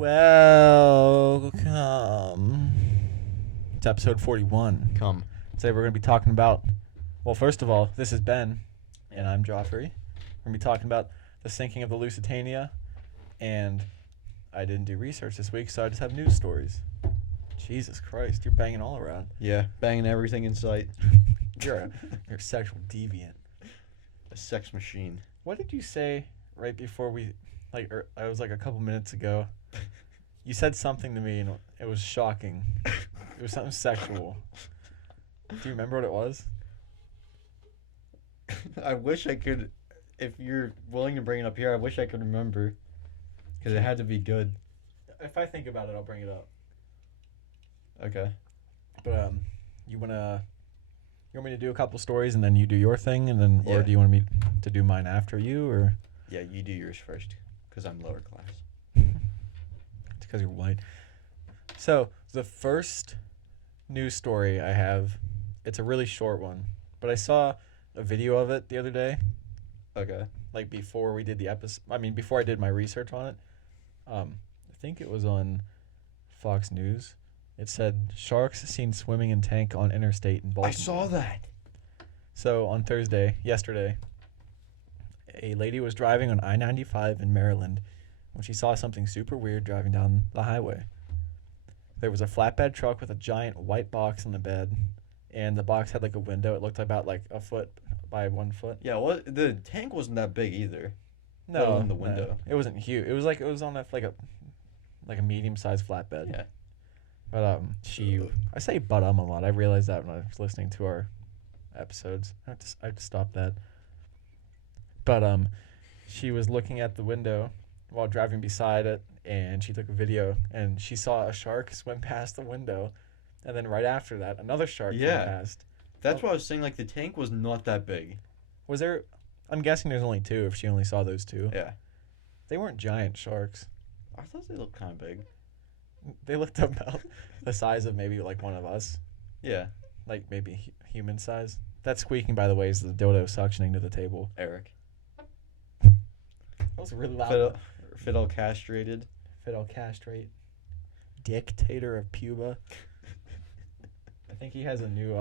Welcome to episode 41. Come. Today we're going to be talking about, well, first of all, this is Ben, and I'm Joffrey. We're going to be talking about the sinking of the Lusitania, and I didn't do research this week, so I just have news stories. Jesus Christ, you're banging all around. Yeah, banging everything in sight. You're a sexual deviant. A sex machine. What did you say right before we, I was like a couple minutes ago? You said something to me, and it was shocking. It was something sexual. Do you remember what it was? I wish I could, if you're willing to bring it up here, I wish I could remember. Because it had to be good. If I think about it, I'll bring it up. Okay. But you want me to do a couple stories and then you do your thing, and then, or Yeah. do you want me to do mine after you, or? Yeah, you do yours first. Because I'm lower class. It's because you're white. So, the first news story I have, it's a really short one, but I saw a video of it the other day, Okay. like before we did the episode. I mean, before I did my research on it. I think it was on Fox News. It said, sharks seen swimming in tank on interstate in Baltimore. I saw that. So, on yesterday, a lady was driving on I-95 in Maryland when she saw something super weird driving down the highway. There was a flatbed truck with a giant white box on the bed, and the box had like a window. It looked about like a foot by 1 foot. Yeah, well, the tank wasn't that big either. No, Let alone the window. It wasn't huge. It was on a medium-sized flatbed. Yeah. But I say but a lot. I realized that when I was listening to our episodes. I have to stop that. But she was looking at the window while driving beside it, and she took a video, and she saw a shark swim past the window, and then right after that, another shark swam past. That's why I was saying, like, the tank was not that big. Was there? I'm guessing there's only two if she only saw those two. Yeah. They weren't giant sharks. I thought they looked kind of big. They looked about the size of maybe like one of us. Yeah. Like maybe human size. That squeaking, by the way, is the dildo suctioning to the table. Eric. That was really loud. Fidel castrated. Fidel castrate. Dictator of Cuba. I think he has a new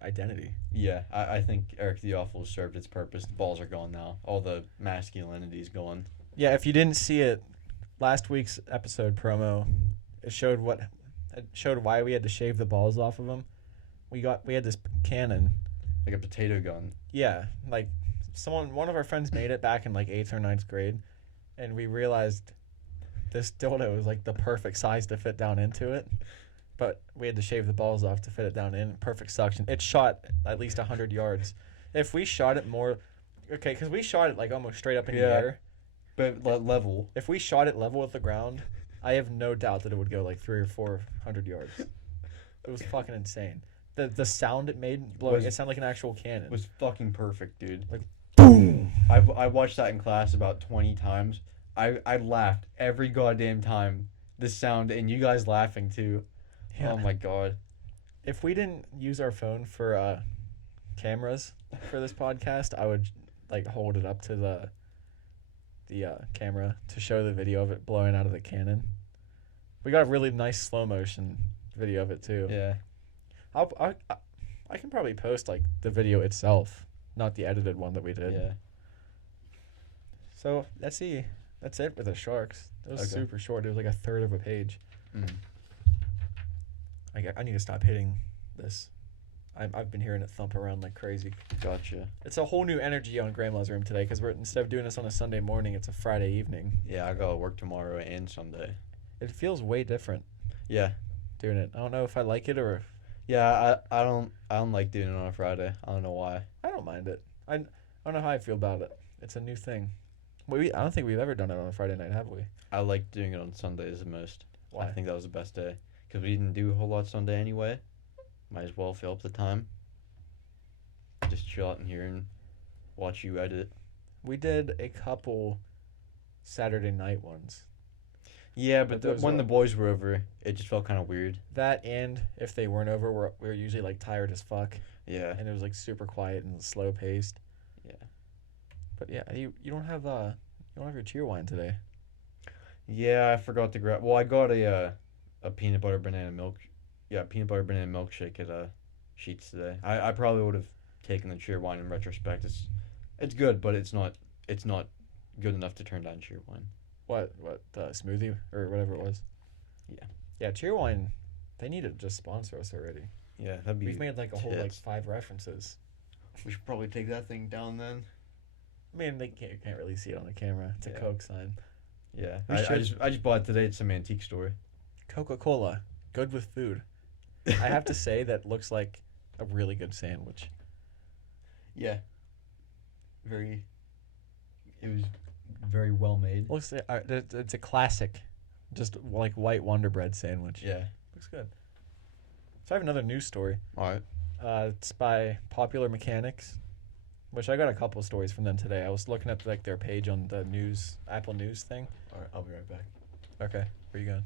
identity. Yeah, I think Eric the Awful served its purpose. The balls are gone now. All the masculinity's gone. Yeah, if you didn't see it, last week's episode promo, it showed why we had to shave the balls off of him. We had this cannon. Like a potato gun. Yeah, like one of our friends made it back in like 8th or 9th grade, and we realized this dildo was like the perfect size to fit down into it, but we had to shave the balls off to fit it down in. Perfect suction. It shot at least 100 yards. If we shot it more, okay, because we shot it like almost straight up in the air. But level. If we shot it level with the ground, I have no doubt that it would go like 300 or 400 yards. It was fucking insane. The sound it made, blowing, it sounded like an actual cannon. It was fucking perfect, dude. Like, boom! I watched that in class about 20 times. I laughed every goddamn time. This sound, and you guys laughing too. Yeah. Oh my god. If we didn't use our phone for cameras for this podcast, I would like hold it up to the camera to show the video of it blowing out of the cannon. We got a really nice slow motion video of it too. Yeah. I can probably post like the video itself, not the edited one that we did. Yeah. So that's it with the sharks. It was super short. It was like a third of a page. Mm. I need to stop hitting this. I've been hearing it thump around like crazy. Gotcha. It's a whole new energy on Grandma's room today because instead of doing this on a Sunday morning, it's a Friday evening. Yeah, I gotta work tomorrow and Sunday. It feels way different. Yeah. Doing it. I don't know if I like it or if... Yeah, I don't like doing it on a Friday. I don't know why. I don't mind it. I don't know how I feel about it. It's a new thing. I don't think we've ever done it on a Friday night, have we? I like doing it on Sundays the most. Why? I think that was the best day. Because we didn't do a whole lot Sunday anyway. Might as well fill up the time. Just chill out in here and watch you edit. We did a couple Saturday night ones. Yeah, but when the boys were over, it just felt kind of weird. That, and if they weren't over, we were usually like tired as fuck. Yeah. And it was like super quiet and slow paced. Yeah. But yeah, you don't have your cheer wine today. Yeah, I forgot to grab. Well, I got a peanut butter banana milk. Yeah, peanut butter banana milkshake at Sheets today. I probably would have taken the cheer wine in retrospect. It's good, but it's not good enough to turn down cheer wine. What smoothie or whatever it was. Yeah. Yeah, Cheerwine. They need to just sponsor us already. Yeah, that'd be. We've made like a whole like tits. 5 references. We should probably take that thing down then. I mean, they can't really see it on the camera. It's a Yeah. Coke sign. Yeah, We I should- just bought it today at some antique store. Coca-Cola, good with food. I have to say that looks like a really good sandwich. Yeah. Very. It was very well made. Looks it's a classic, just like white Wonder Bread sandwich. Yeah. Looks good. So I have another news story. All right. It's by Popular Mechanics, which I got a couple stories from them today. I was looking at like their page on the news Apple News thing. All right. I'll be right back. Okay, where you going?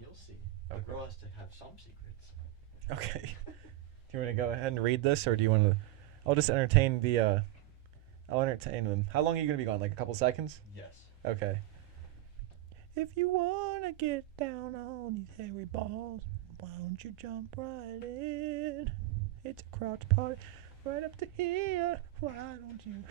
You'll see. Okay. The girl has to have some secrets. Okay. Do you want to go ahead and read this, or do you want to? I'll just entertain the. I'll entertain them. How long are you gonna be gone? Like a couple seconds? Yes. Okay. If you wanna get down on these hairy balls, why don't you jump right in? It's a crotch party right up to here. Why don't you?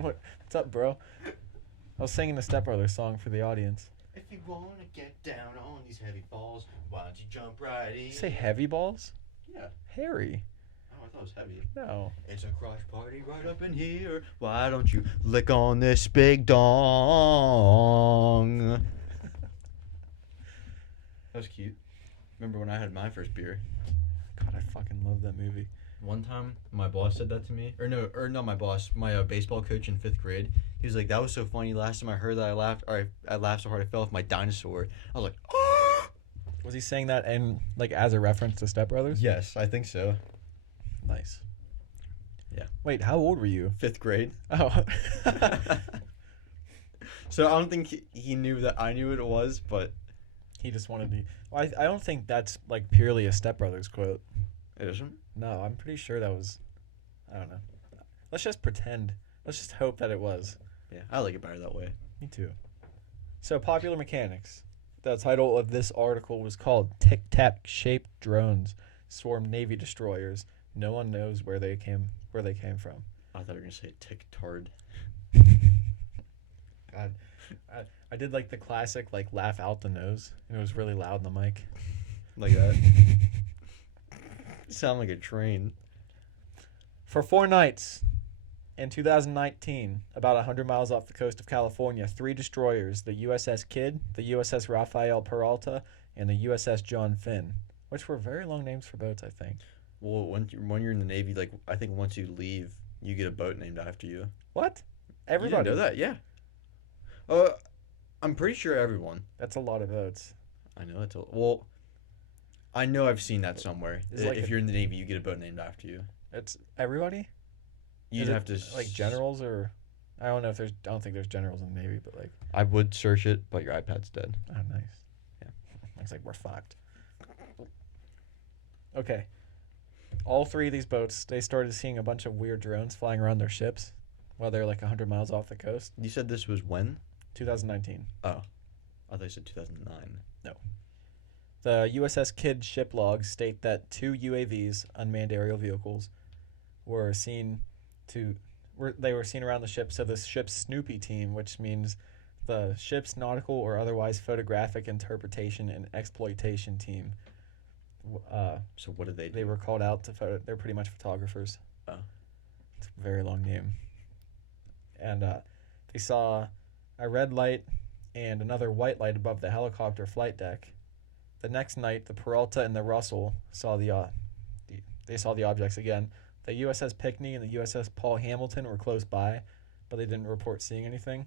What's up, bro? I was singing the Step Brothers song for the audience. If you wanna get down on these heavy balls, why don't you jump right in? Did you say heavy balls? Yeah. Hairy. Oh, I thought it was heavy. No. It's a crotch party right up in here. Why don't you lick on this big dong? That was cute. Remember when I had my first beer? God, I fucking love that movie. One time, my boss said that to me. Or not my boss. My baseball coach in 5th grade. He was like, "That was so funny. Last time I heard that, I laughed. Or I laughed so hard I fell off my dinosaur." I was like, "Oh!" Was he saying that and like as a reference to Step Brothers? Yes, I think so. Nice. Yeah. Wait, how old were you? 5th grade. Oh. So I don't think he knew that I knew what it was, but He just wanted to. Well, I don't think that's like purely a Step Brothers quote. it isn't. No, I'm pretty sure that was. I don't know. Let's just pretend. Let's just hope that it was. Yeah, I like it better that way. Me too. So, Popular Mechanics. The title of this article was called Tic Tac Shaped Drones Swarm Navy Destroyers. No one knows where they came from. I thought you were gonna say tick tard. God. I did like the classic like laugh out the nose, and it was really loud in the mic. Like that. Sound like a train. For 4 nights in 2019, about 100 miles off the coast of California, 3 destroyers, the USS Kidd, the USS Rafael Peralta, and the USS John Finn, which were very long names for boats, I think. Well, when you're in the Navy, like I think once you leave, you get a boat named after you. What? You Everybody. didn't know that? Yeah. I'm pretty sure everyone. That's a lot of boats. I know it's well. I know I've seen that somewhere. Is it like If a- you're in the Navy, you get a boat named after you. It's everybody? You'd Is it have to like generals or I don't know if there's I don't think there's generals in the Navy, but like I would search it, but your iPad's dead. oh nice. Yeah. It's like we're fucked. Okay. All 3 of these boats, they started seeing a bunch of weird drones flying around their ships while they're like 100 miles off the coast. You said this was when? 2019. Oh, I thought you said 2009. The USS Kidd ship logs state that 2 UAVs, unmanned aerial vehicles, were seen around the ship. So the ship's Snoopy team, which means the ship's nautical or otherwise photographic interpretation and exploitation team. So what did they do? They were called out to they're pretty much photographers. Oh. It's a very long name. And they saw a red light and another white light above the helicopter flight deck. The next night, the Peralta and the Russell saw they saw the objects again. The USS Pinckney and the USS Paul Hamilton were close by, but they didn't report seeing anything.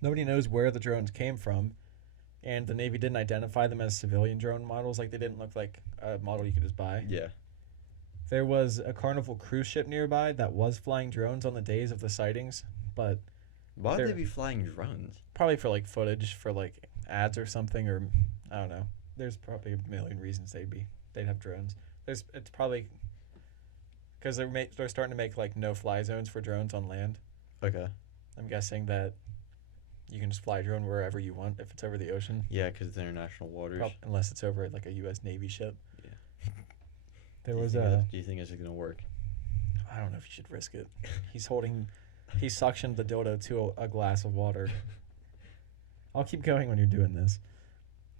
Nobody knows where the drones came from, and the Navy didn't identify them as civilian drone models. Like, they didn't look like a model you could just buy. Yeah. There was a Carnival cruise ship nearby that was flying drones on the days of the sightings, but Why would They're- they be flying drones? probably for like footage for like ads or something, or I don't know. There's probably a million reasons they'd have drones. It's probably because they're starting to make like no fly zones for drones on land. Okay. I'm guessing that you can just fly a drone wherever you want if it's over the ocean. Yeah, because it's international waters. Unless it's over like a U.S. Navy ship. Yeah. There do was do you think this is gonna work? I don't know if you should risk it. He suctioned the dildo to a glass of water. I'll keep going when you're doing this.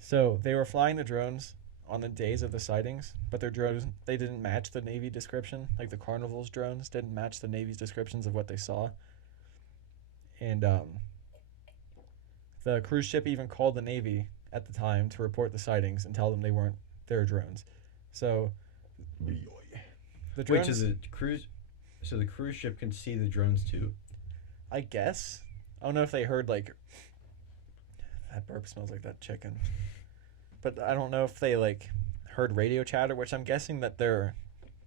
So they were flying the drones on the days of the sightings, but their drones, they didn't match the Navy description. Like the Carnival's drones didn't match the Navy's descriptions of what they saw. And the cruise ship even called the Navy at the time to report the sightings and tell them they weren't their drones. So the drones, Wait, so the cruise ship can see the drones too? I guess. I don't know if they heard like that burp smells like that chicken. But I don't know if they like heard radio chatter, which I'm guessing that their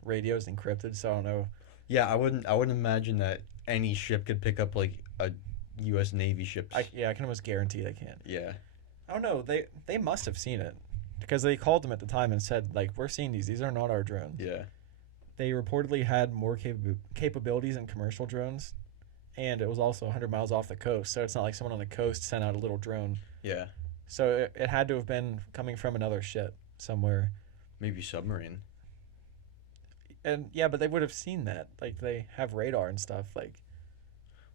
radio is encrypted, so I don't know. Yeah, I wouldn't imagine that any ship could pick up like a U.S. Navy ship's. I can almost guarantee they can't. Yeah. I don't know. They must have seen it because they called them at the time and said like, we're seeing these. These are not our drones. Yeah. They reportedly had more capabilities than commercial drones, and it was also 100 miles off the coast, so it's not like someone on the coast sent out a little drone. Yeah. So it had to have been coming from another ship somewhere. Maybe submarine. And yeah, but they would have seen that. Like they have radar and stuff. Like,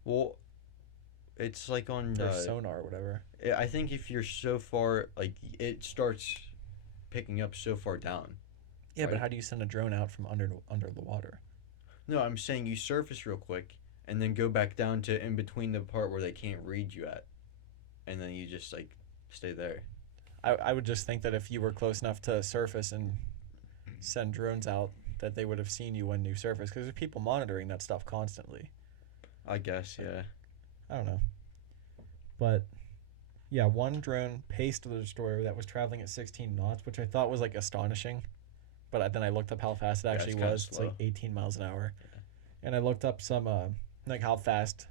well, it's like on or sonar or whatever. I think if you're so far, like it starts picking up so far down. Yeah, right? but how do you send a drone out from under the water? No, I'm saying you surface real quick and then go back down to in between the part where they can't read you at, and then you just like stay there. I would just think that if you were close enough to surface and send drones out, that they would have seen you when you surface, because there's people monitoring that stuff constantly. I guess, yeah. I don't know. But, yeah, one drone paced the destroyer that was traveling at 16 knots, which I thought was, like, astonishing. But then I looked up how fast it actually was. It's like 18 miles an hour. Yeah. And I looked up some, like, how fast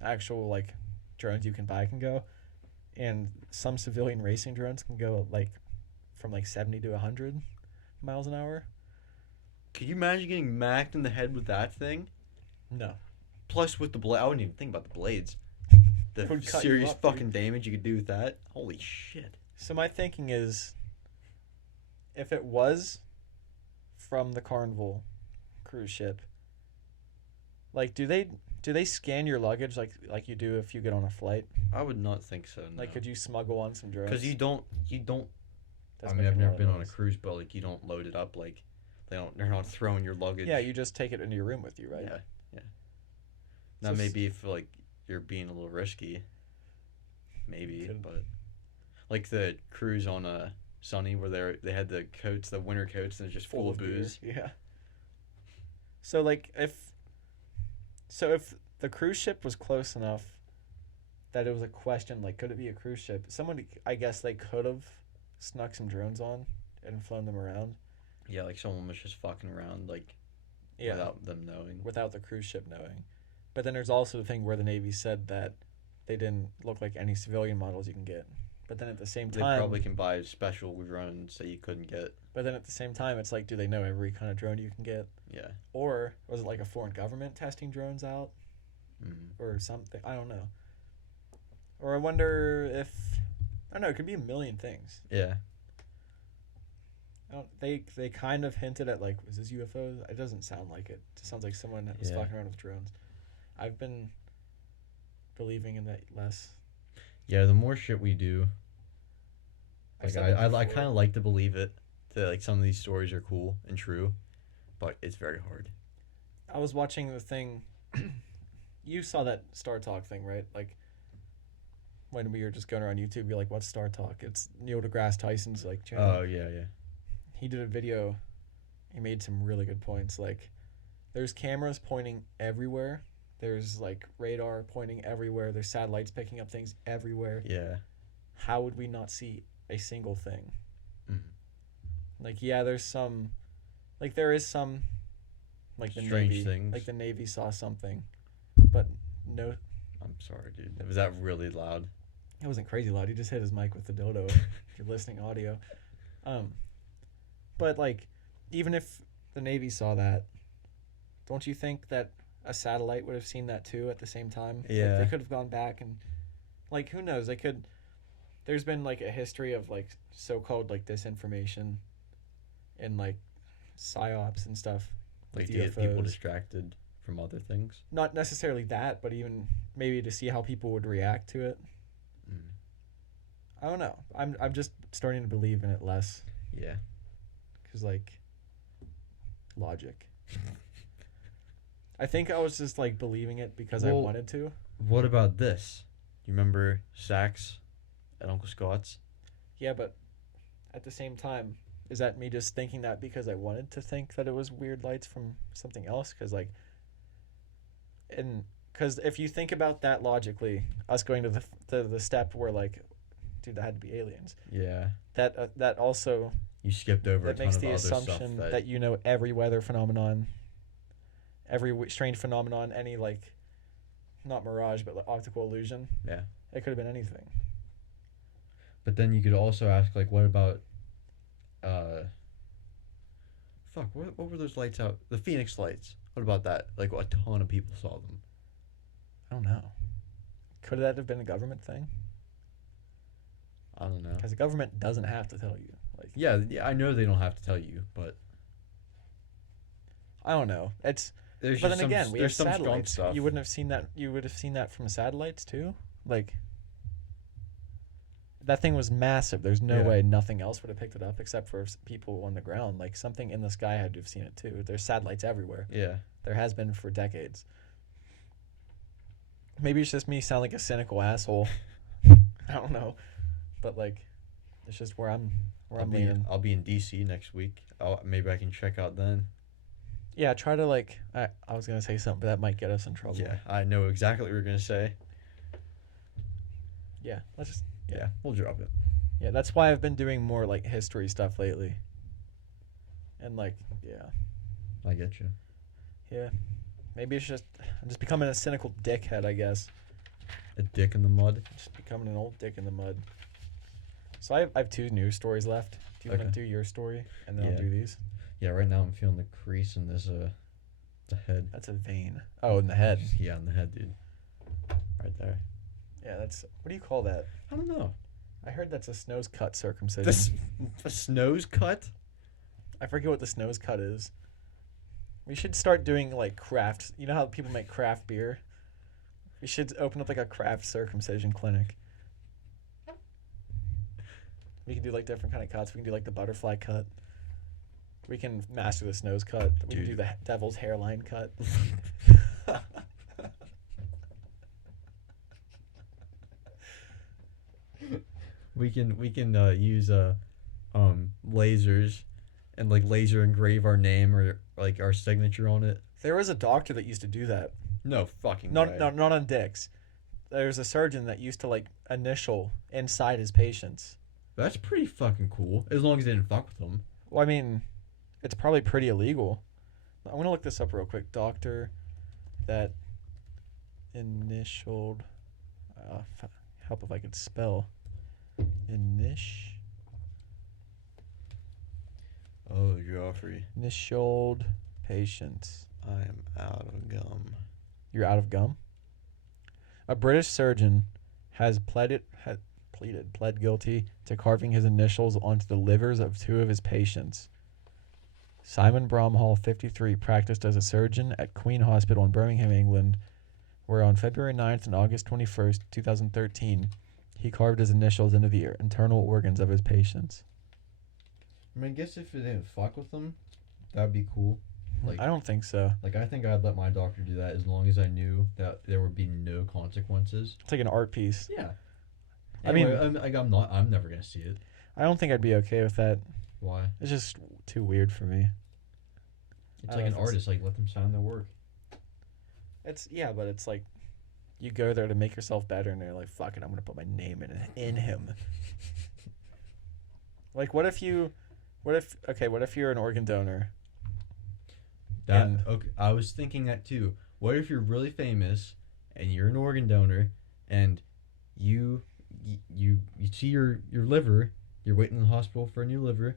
actual, like, drones you can buy can go. And some civilian racing drones can go, like, from, like, 70 to 100 miles an hour. Could you imagine getting macked in the head with that thing? No. Plus with the blade, I wouldn't even think about the blades. The serious fucking damage you could do with that. Holy shit. So my thinking is, if it was from the Carnival cruise ship, like, do they scan your luggage like you do if you get on a flight? I would not think so. No. Like, could you smuggle on some drones? Because you don't. That's I mean, I've never been on a cruise, but like you don't load it up like they're not throwing your luggage. Yeah, you just take it into your room with you, right? Yeah. Now so maybe if like you're being a little risky, maybe, but like the cruise on Sunny where they had the coats, the winter coats, and it's just full of booze. Beer. Yeah. So like if the cruise ship was close enough that it was a question, like, could it be a cruise ship? Someone, I guess they could have snuck some drones on and flown them around. Yeah, like someone was just fucking around, like, without them knowing. Without the cruise ship knowing. But then there's also the thing where the Navy said that they didn't look like any civilian models you can get. But then at the same time... They probably can buy special drones that you couldn't get. But then at the same time, it's like, do they know every kind of drone you can get? Yeah. Or was it like a foreign government testing drones out? Mm-hmm. Or something? I don't know. Or I wonder if... I don't know, it could be a million things. Yeah. They kind of hinted at, like, was this UFOs? It doesn't sound like it. It sounds like someone was fucking around with drones. I've been believing in that less. Yeah, the more shit we do, like I kind of like to believe it. That like some of these stories are cool and true, but it's very hard. I was watching the thing. You saw that Star Talk thing, right? Like when we were just going around YouTube, you're like, "What's Star Talk?" It's Neil deGrasse Tyson's like channel. Oh yeah. He did a video. He made some really good points. Like, there's cameras pointing everywhere. There's, like, radar pointing everywhere. There's satellites picking up things everywhere. Yeah. How would we not see a single thing? Mm-hmm. Like, yeah, there's some... Like, there is some... Like, the strange Navy... things. Like, the Navy saw something. But no... I'm sorry, dude. Was that really loud? It wasn't crazy loud. He just hit his mic with the dildo if you're listening audio. But, like, even if the Navy saw that, don't you think that a satellite would have seen that too at the same time? Yeah. Like, they could have gone back and, Like, who knows? They could. There's been like a history of like so-called like disinformation and like psyops and stuff. Like with to get people UFOs. distracted from other things. Not necessarily that, but even maybe to see how people would react to it. Mm. I don't know. I'm just starting to believe in it less Yeah. because like logic. I think I was just like believing it because I Well- wanted to. What about this? You remember Sachs at Uncle Scott's? Yeah, but at the same time, is that me just thinking that because I wanted to think that it was weird lights from something else? Because like, and because if you think about that logically, us going to the step where like, dude, that had to be aliens. Yeah. That also You skipped over a that ton makes of the other assumption stuff that you know every weather phenomenon, every strange phenomenon, any like, not mirage but like, optical illusion. Yeah. It could have been anything. But then you could also ask, like, what about, fuck, what were those lights out? The Phoenix lights. What about that? Like, a ton of people saw them. I don't know. Could that have been a government thing? I don't know. Because the government doesn't have to tell you. Like, Yeah, I know they don't have to tell you, but I don't know. It's there's but just then again, we have there's some strong satellites. stuff. You wouldn't have seen that. You would have seen that from satellites too. Like that thing was massive. There's no Yeah. way nothing else would have picked it up except for people on the ground. Like something in the sky had to have seen it too. There's satellites everywhere. Yeah. There has been for decades. Maybe it's just me sound like a cynical asshole. I don't know, but like, it's just where I'm leaning. I'll be in DC next week. Maybe I can check out then. Yeah, try to like. I was gonna say something, but that might get us in trouble. Yeah, I know exactly what you're gonna say. Yeah. Let's just. Yeah, we'll drop it. Yeah, that's why I've been doing more like history stuff lately. And like, yeah, I get you. yeah. Maybe it's just I'm just becoming a cynical dickhead, I guess. A dick in the mud. Just becoming an old dick in the mud. So I have two news stories left. Do you want Okay. to do your story and then Yeah. I'll do these? Yeah, right now I'm feeling the crease in this the head. That's a vein. Oh, in the head. Yeah, in the head, dude. Right there. Yeah, that's what do you call that? I don't know. I heard that's a snow's cut circumcision. The snow's cut? I forget what the snow's cut is. We should start doing like craft. You know how people make craft beer? We should open up like a craft circumcision clinic. We can do like different kind of cuts. We can do like the butterfly cut. We can master the snow's cut. We can do Dude. the devil's hairline cut. We can use lasers and like laser engrave our name or like our signature on it. There was a doctor that used to do that. No fucking No, way. no, not on dicks. There's a surgeon that used to like initial inside his patients. That's pretty fucking cool. As long as they didn't fuck with them. Well, I mean, it's probably pretty illegal. I'm gonna look this up real quick. Doctor that initialed. Help if I could spell. Oh, Joffrey. Initialed patients. I am out of gum. You're out of gum. A British surgeon has pled guilty to carving his initials onto the livers of two of his patients. Simon Bromhall, 53, practiced as a surgeon at Queen Hospital in Birmingham, England, where on February 9th and August 21st, 2013, he carved his initials into the internal organs of his patients. I mean, I guess if it didn't fuck with them, that'd be cool. Like, I don't think so. Like, I think I'd let my doctor do that as long as I knew that there would be no consequences. It's like an art piece. Yeah. I mean- I'm never gonna see it. I don't think I'd be okay with that. Why? It's just too weird for me. It's I like don't an know if artist. Like, let them sign their work. But it's like you go there to make yourself better, and you're like, "Fuck it, I'm gonna put my name in him." Like, what if you're an organ donor? And- Okay, I was thinking that too. What if you're really famous and you're an organ donor and you see your liver, you're waiting in the hospital for a new liver,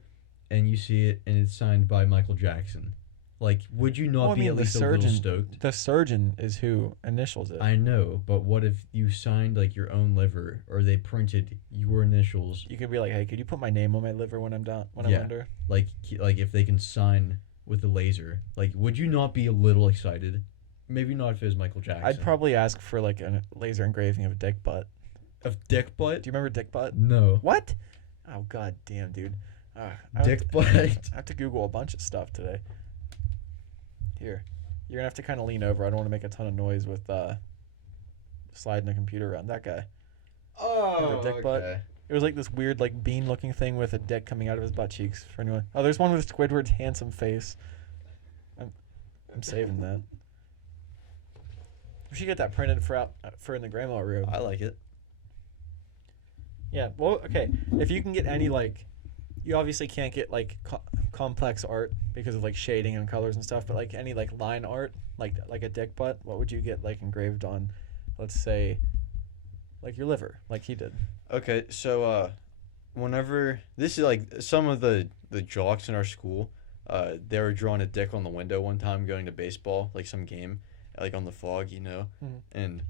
and you see it and it's signed by Michael Jackson. Like, would you not Well, I be mean, at the least a little surgeon- stoked? The surgeon is who initials it. I know, but what if you signed like your own liver, or they printed your initials? You could be like, hey, could you put my name on my liver when I'm down, when Yeah. I'm under? Like if they can sign with a laser, like, would you not be a little excited? Maybe not if it was Michael Jackson. I'd probably ask for like a laser engraving of a dick butt. Of dick butt. Do you remember dick butt? No. What? Oh god damn, dude. I Dick butt. I have to Google a bunch of stuff today. Here, you're gonna have to kind of lean over. I don't want to make a ton of noise with sliding the computer around. That guy. Oh, Remember dick butt? It was like this weird, like bean-looking thing with a dick coming out of his butt cheeks. For anyone, oh, there's one with Squidward's handsome face. I'm saving that. We should get that printed for in the grandma room. I like it. Yeah. Well, okay. If you can get any like, you obviously can't get like complex art because of like shading and colors and stuff. But like any like line art, like a dick butt, what would you get like engraved on? Let's say, like your liver, like he did. Okay, so whenever this is like some of the jocks in our school, they were drawing a dick on the window one time going to baseball, like some game, like on the fog, Mhm. and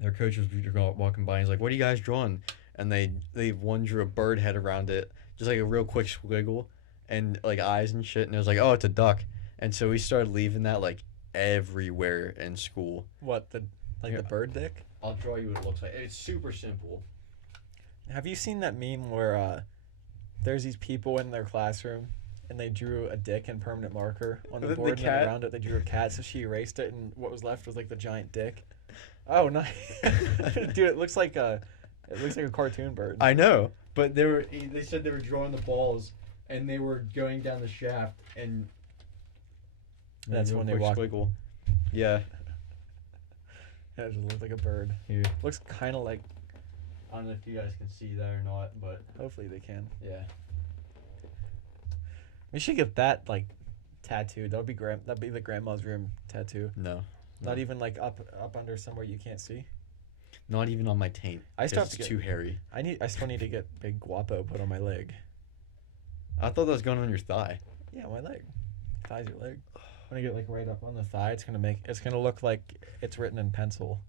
their coach was walking by and he's like, "What are you guys drawing?" And they one drew a bird head around it, just like a real quick squiggle, and like eyes and shit, and it was like, "Oh, it's a duck." And so we started leaving that like everywhere in school. What the Yeah. the bird dick? I'll draw you what it looks like. It's super simple. Have you seen that meme where there's these people in their classroom and they drew a dick in permanent marker on the The board, and cat? then around it they drew a cat, so she erased it, and what was left was like the giant dick. Oh, nice. Dude, it looks like a cartoon bird. I know, but they said they were drawing the balls and they were going down the shaft and That's real when they quick walk. squiggle. Yeah. Yeah, it just looks like a bird. Here. Looks kind of like. I don't know if you guys can see that or not, but Hopefully they can. yeah. We should get that like tattooed. That'd be the grandma's room tattoo. No. Not even like up under somewhere you can't see. Not even on my taint. I still 'cause have to it's get. too hairy. I still need to get big guapo put on my leg. I thought that was going on your thigh. Yeah, my leg. Thigh's your leg. When I get like right up on the thigh, it's gonna look like it's written in pencil.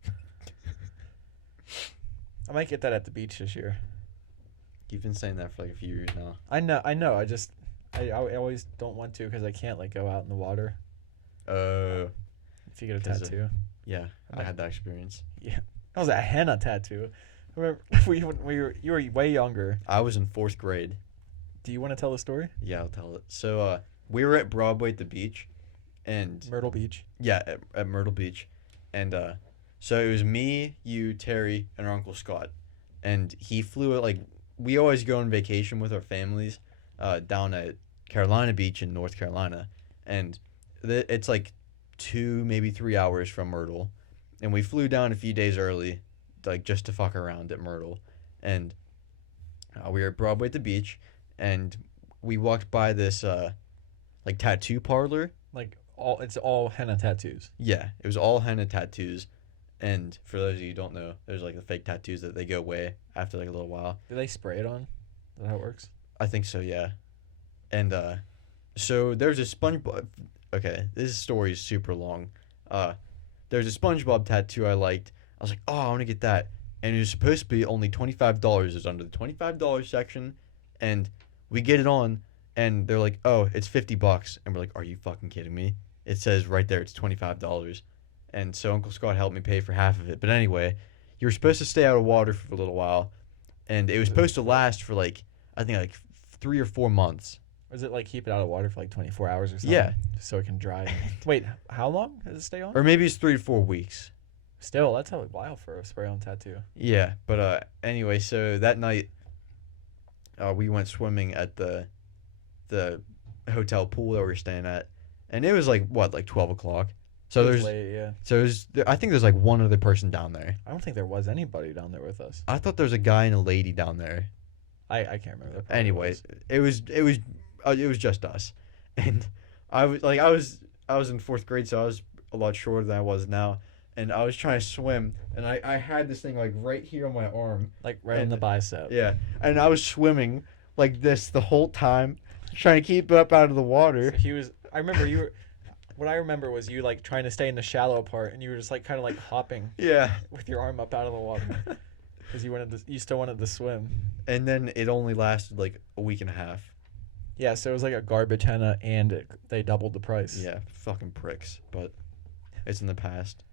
I might get that at the beach this year. You've been saying that for like a few years now. I know. I always don't want to because I can't like go out in the water if you get a Does it- tattoo. Yeah, I had that experience. Yeah, that was a henna tattoo. Remember, you were way younger. I was in 4th grade. Do you want to tell the story? Yeah, I'll tell it. So we were at Broadway at the beach, and Myrtle Beach. yeah, at Myrtle Beach, and so it was me, you, Terry, and our Uncle Scott, and he flew at like we always go on vacation with our families, down at Carolina Beach in North Carolina, and it's like 2 maybe 3 hours from Myrtle, and we flew down a few days early, like just to fuck around at Myrtle, and we were at Broadway at the beach, and we walked by this like tattoo parlor. Like it's all henna tattoos. Yeah, it was all henna tattoos, and for those of you who don't know, there's like the fake tattoos that they go away after like a little while. Do they spray it on? Is that how it works? I think so, yeah. And so there's a SpongeBob. Okay, this story is super long. There's a SpongeBob tattoo I liked. I was like, oh, I want to get that, and it was supposed to be only $25. It was under the $25 section, and we get it on, and they're like, oh, it's $50, and we're like, are you fucking kidding me? It says right there, it's $25. And so Uncle Scott helped me pay for half of it. But anyway, you were supposed to stay out of water for a little while, and it was supposed to last for like, I think like 3 or 4 months. Or is it like keep it out of water for like 24 hours or something? Yeah. So it can dry. Wait, how long does it stay on? Or maybe it's 3 to 4 weeks. Still, that's a while for a spray on tattoo. Yeah, but anyway, so that night, we went swimming at the hotel pool that we were staying at, and it was like what, like 12 o'clock. So It was there's late, yeah. so there's I think there's like one other person down there. I don't think there was anybody down there with us. I thought there was a guy and a lady down there. I can't remember. There probably Anyways, was. it was just us, and I was in 4th grade, so I was a lot shorter than I was now, and I was trying to swim, and I had this thing like right here on my arm. Like right on the bicep. Yeah, and I was swimming like this the whole time, trying to keep it up out of the water. So he was. I remember you were. What I remember was you like trying to stay in the shallow part, and you were just like kind of like hopping Yeah. with your arm up out of the water because you still wanted to swim. And then it only lasted like a week and a half. Yeah, so it was like a garbage henna, and they doubled the price. Yeah, fucking pricks. But it's in the past.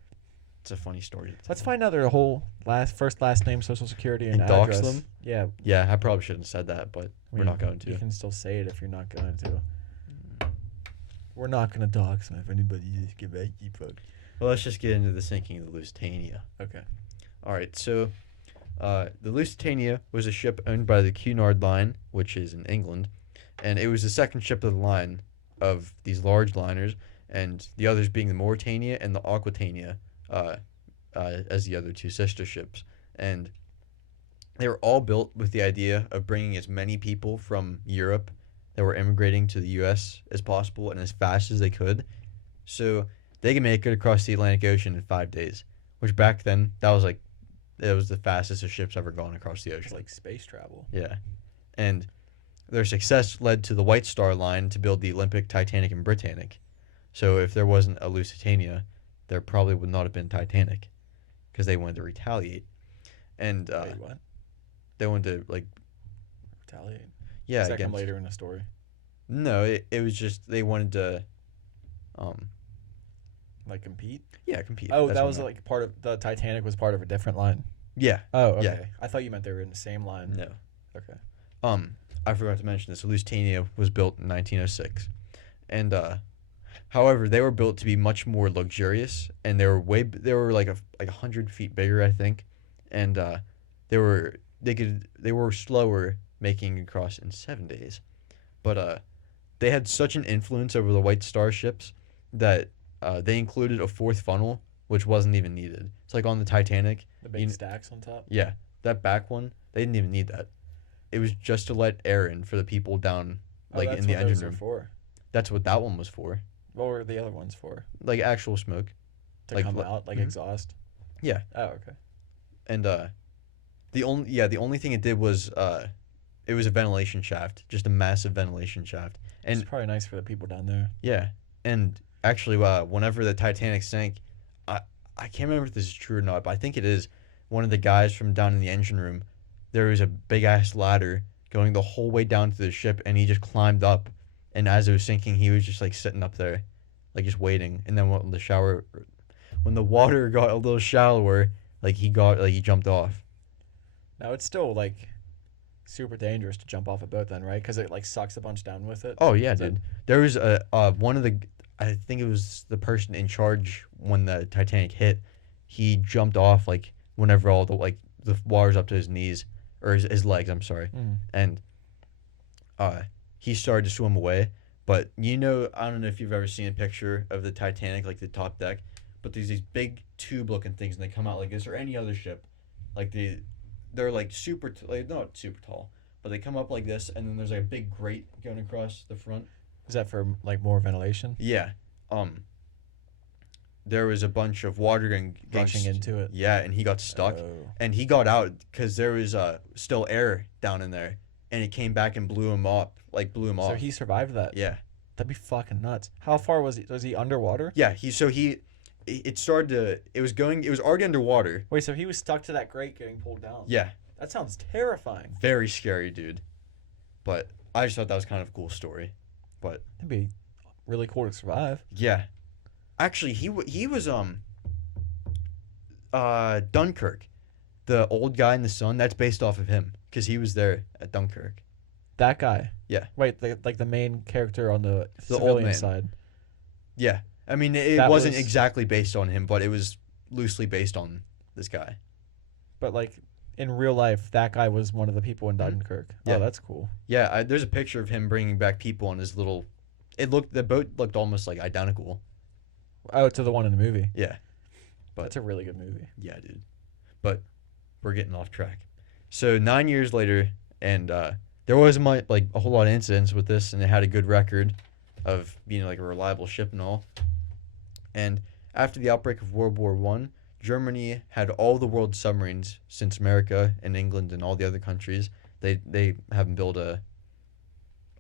It's a funny story. Let's find out their whole first, last name, social security, and dox address. them? Yeah, Yeah, I probably shouldn't have said that, but we're not going to. You can still say it if you're not going to. We're not going to dox them if anybody just give a fuck. Well, let's just get into the sinking of the Lusitania. Okay. All right, so the Lusitania was a ship owned by the Cunard Line, which is in England, and it was the second ship of the line of these large liners, and the others being the Mauretania and the Aquitania as the other two sister ships. And they were all built with the idea of bringing as many people from Europe that were immigrating to the U.S. as possible and as fast as they could, so they could make it across the Atlantic Ocean in 5 days, which back then, it was the fastest a ship's ever gone across the ocean. It's like space travel. Yeah. And their success led to the White Star Line to build the Olympic, Titanic, and Britannic. So if there wasn't a Lusitania, there probably would not have been Titanic, because they wanted to retaliate. And Wait, what? they wanted to, like... Retaliate? Yeah, Second against... later in the story. No, it was just they wanted to... Like compete? Yeah, compete. Oh, That's that what was I meant. like part of... The Titanic was part of a different line. Yeah. Oh, okay. Yeah. I thought you meant they were in the same line. No. Okay. I forgot to mention this. The Lusitania was built in 1906. And, however, they were built to be much more luxurious, and they were like 100 feet bigger, I think. And, they were slower making it across in 7 days. But, they had such an influence over the White Star ships that, they included a fourth funnel, which wasn't even needed. It's like on the Titanic. The big stacks on top? Yeah. That back one, they didn't even need that. It was just to let air in for the people down, like, in the engine room. For. That's what that one was for. What were the other ones for? Like actual smoke. To come out, like exhaust? Yeah. Oh, okay. And the only thing it did was it was a ventilation shaft, just a massive ventilation shaft. And it's probably nice for the people down there. Yeah. And actually, whenever the Titanic sank, I can't remember if this is true or not, but I think it is. One of the guys from down in the engine room, there was a big ass ladder going the whole way down to the ship, and he just climbed up. And as it was sinking, he was just like sitting up there, like just waiting. And then when the water got a little shallower, he jumped off. Now it's still like super dangerous to jump off a boat then, right? Because it like sucks a bunch down with it. Oh yeah, dude. There was one of the, I think it was the person in charge when the Titanic hit. He jumped off like whenever all the water's up to his knees or his legs. I'm sorry, and he started to swim away. But I don't know if you've ever seen a picture of the Titanic, like the top deck, but there's these big tube-looking things, and they come out like this, or any other ship, they're like not super tall, but they come up like this, and then there's like a big grate going across the front. Is that for like more ventilation? Yeah. There was a bunch of water rushing into it. Yeah, and he got stuck, and he got out because there was still air down in there, and it came back and blew him off. So he survived that. Yeah. That'd be fucking nuts. How far was he? Was he underwater? Yeah. It started to. It was already underwater. Wait, so he was stuck to that grate getting pulled down? Yeah. That sounds terrifying. Very scary, dude. But I just thought that was kind of a cool story. But it'd be really cool to survive. Yeah. Actually, he was Dunkirk, the old guy in the sun. That's based off of him because he was there at Dunkirk. That guy. Yeah. Wait, the main character on the civilian old man side. Yeah. I mean, it wasn't exactly based on him, but it was loosely based on this guy. But in real life, that guy was one of the people in Dunkirk. Yeah. Oh, that's cool. Yeah, there's a picture of him bringing back people on his little. The boat looked almost like identical. Oh, to the one in the movie. Yeah. But it's a really good movie. Yeah, dude. But we're getting off track. So 9 years later, and there wasn't a whole lot of incidents with this, and it had a good record of being a reliable ship and all. And after the outbreak of World War I, Germany had all the world's submarines since America and England and all the other countries. They haven't built a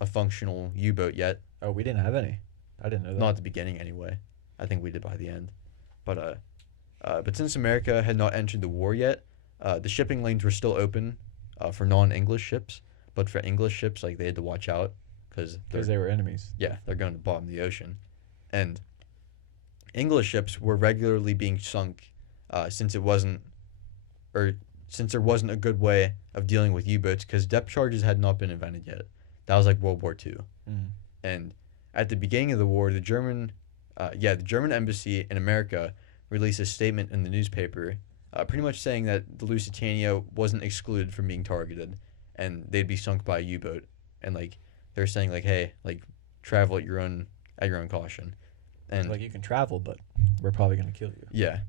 functional U-boat yet. Oh, we didn't have any. I didn't know that. Not at the beginning, anyway. I think we did by the end. But since America had not entered the war yet, the shipping lanes were still open for non-English ships. But for English ships, like, they had to watch out because they were enemies. yeah, they're going to bottom the ocean. And English ships were regularly being sunk since there wasn't a good way of dealing with U-boats because depth charges had not been invented yet. That was like World War II. Mm. And at the beginning of the war, the German embassy in America released a statement in the newspaper, pretty much saying that the Lusitania wasn't excluded from being targeted, and they'd be sunk by a U-boat. And like they're saying, like, hey, like, travel at your own caution. And Like, you can travel, but we're probably gonna kill you. yeah,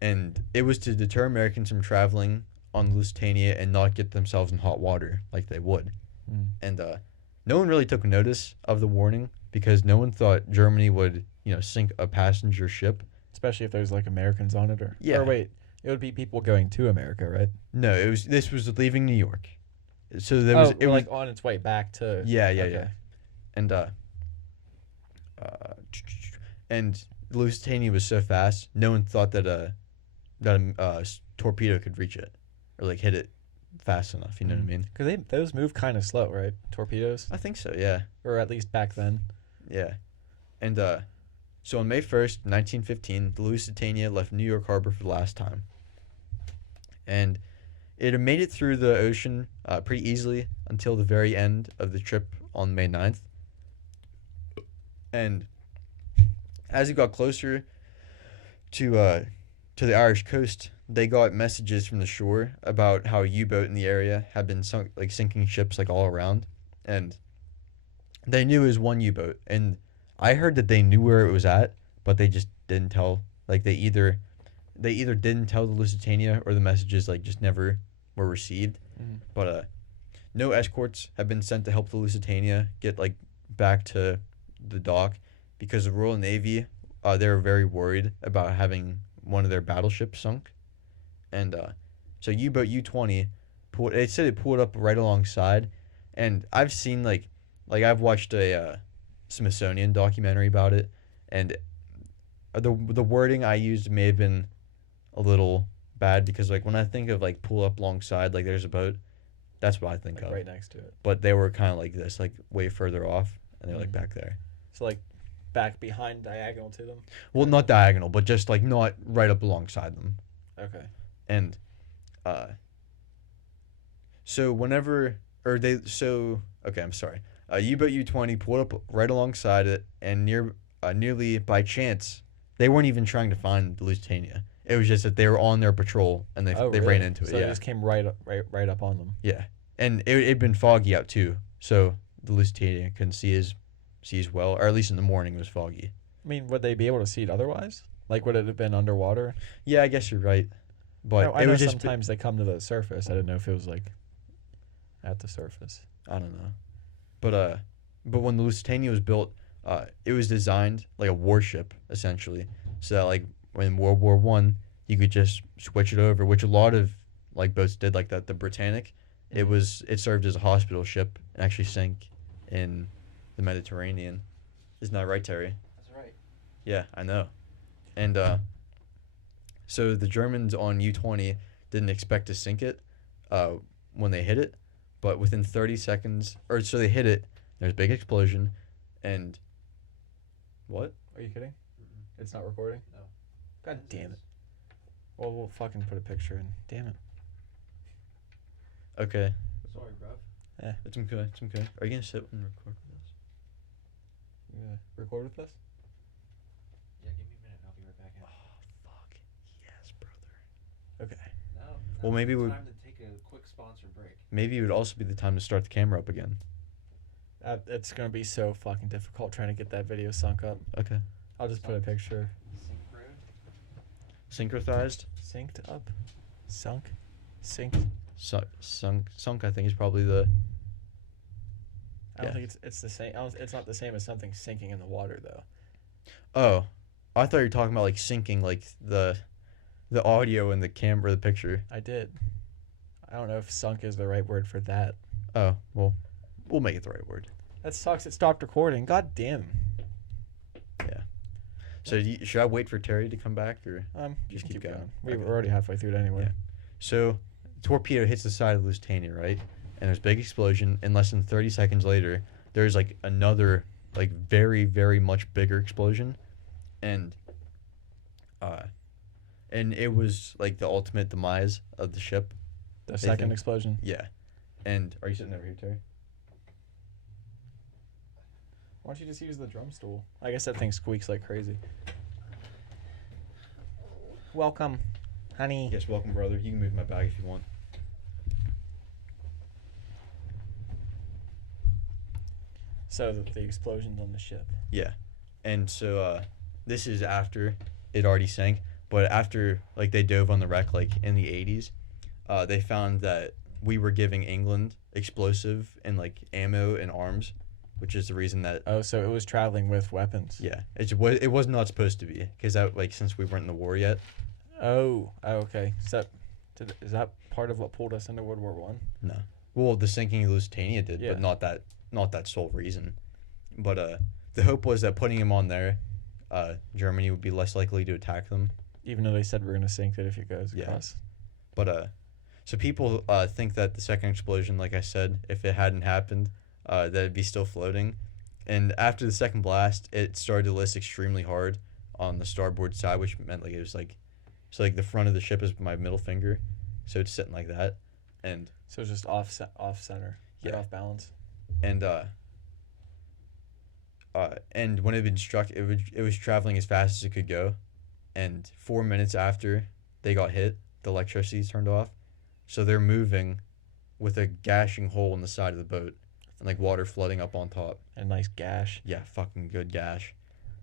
and it was to deter Americans from traveling on Lusitania and not get themselves in hot water like they would. Mm. And no one really took notice of the warning because no one thought Germany would, sink a passenger ship. Especially if there's like Americans on it, or Yeah. Or wait, it would be people going to America, right? No, this was leaving New York. So there was it was like on its way back to. yeah. Okay. And Lusitania was so fast, no one thought that a torpedo could reach it or like hit it fast enough. You know what I mean? Because those move kind of slow, right? Torpedoes, I think so. Yeah. or at least back then. Yeah. And so on May 1st, 1915, the Lusitania left New York Harbor for the last time. And it had made it through the ocean pretty easily until the very end of the trip on May 9th. And as it got closer to the Irish coast, they got messages from the shore about how a U-boat in the area had been sinking ships like all around. And they knew it was one U-boat, and I heard that they knew where it was at, but they just didn't tell. Like, they either didn't tell the Lusitania, or the messages like just never were received. Mm-hmm. But no escorts have been sent to help the Lusitania get like back to the dock because the Royal Navy, they were very worried about having one of their battleships sunk. And so U-boat U-20 it pulled up right alongside, and I've seen like I've watched a Smithsonian documentary about it, and the wording I used may have been a little bad because like when I think of like pull up alongside, like there's a boat, that's what I think Like of. right next to it. But they were kind of like this, like way further off, and they're like back there. So like back behind, diagonal to them. Well, not diagonal, but just like not right up alongside them. Okay. And so whenever okay, I'm sorry. U-boat U-20 pulled up right alongside it, and nearly by chance, they weren't even trying to find the Lusitania. It was just that they were on their patrol and they really? ran into it. So Yeah, it just came right up on them. yeah, and it'd been foggy out too, so the Lusitania couldn't see as well, or at least in the morning it was foggy. I mean, would they be able to see it otherwise? Like, would it have been underwater? Yeah, I guess you're right, but I it know was just sometimes they come to the surface. I didn't know if it was like at the surface. I don't know, but when the Lusitania was built, it was designed like a warship essentially, so that like when World War I, you could just switch it over, which a lot of like boats did like that. The Britannic, it served as a hospital ship and actually sank in the Mediterranean. Isn't that right, Terry? That's right. Yeah, I know. And so the Germans on U-20 didn't expect to sink it when they hit it, but within 30 seconds, or so they hit it, there's a big explosion, and what? Are you kidding? It's not recording? No. God damn it. Well, we'll fucking put a picture in. Damn it. Okay. Sorry, bruv. It's okay. It's okay. Are you gonna sit and record with us? You gonna record with us? Yeah, give me a minute. I'll be right back in. Fuck. Yes, brother. Okay. No. Well, maybe it's we- time to take a quick sponsor break. Maybe it would also be the time to start the camera up again. It's gonna be so fucking difficult trying to get that video sunk up. Okay. I'll just put a picture. Synchronized. Synced up? Sunk? Synced? Sunk. I think is probably the. I don't Yeah. think it's the same. It's not the same as something sinking in the water, though. Oh, I thought you were talking about like syncing, like the audio and the camera, the picture. I did. I don't know if sunk is the right word for that. Oh well, we'll make it the right word. That sucks. It stopped recording. God damn. So should I wait for Terry to come back or? Just keep keep going. going. We Okay. were already halfway through it anyway. Yeah. So, torpedo hits the side of Lusitania, right? And there's a big explosion. And less than 30 seconds later, there's like another, like very, very much bigger explosion, and it was like the ultimate demise of the ship. The second think- explosion. Yeah. And are you sitting over here, Terry? Why don't you just use the drum stool? I guess that thing squeaks like crazy. Welcome, honey. Yes, welcome, brother. You can move my bag if you want. So the explosions on the ship. Yeah. And so this is after it already sank, but after like they dove on the wreck like in the 80s, they found that we were giving England explosive and like ammo and arms, which is the reason that Oh, so it was traveling with weapons. yeah, it was not supposed to be because that like since we weren't in the war yet. Oh, okay. Is that part of what pulled us into World War One? No. Well, the sinking of Lusitania did, Yeah. but not that sole reason. But the hope was that putting him on there, Germany would be less likely to attack them. Even though they said we're gonna sink it if it goes Yeah. across. But so people think that the second explosion, like I said, if it hadn't happened, that it'd be still floating. And after the second blast, it started to list extremely hard on the starboard side, which meant like it was like, so like the front of the ship is my middle finger, so it's sitting like that, and So it's just off center. Like Yeah. off balance. and when it had been struck, it was traveling as fast as it could go, and 4 minutes after they got hit, the electricity turned off, so they're moving with a gashing hole in the side of the boat, and like water flooding up on top. A nice gash. Yeah, fucking good gash,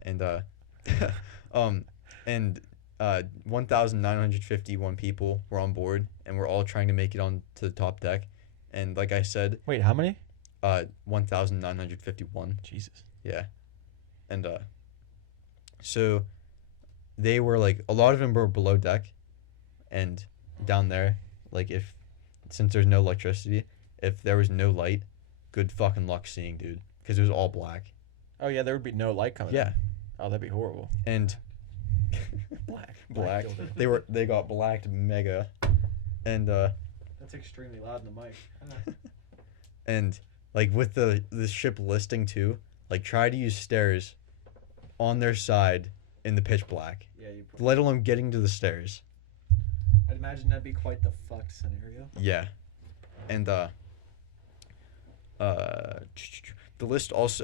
and 1,951 people were on board, and we're all trying to make it on to the top deck, and like I said, Wait, how many? 1,951. Jesus. Yeah. And so they were like a lot of them were below deck and down there, like since there's no electricity, if there was no light, good fucking luck seeing, dude, because it was all black. Oh yeah, there would be no light coming. Yeah. in. Oh, that'd be horrible. And Black. they got blacked mega. And That's extremely loud in the mic. and like with the ship listing too, like try to use stairs on their side in the pitch black, Yeah, you. let alone getting to the stairs. I'd imagine that'd be quite the fucked scenario. Yeah. And the list also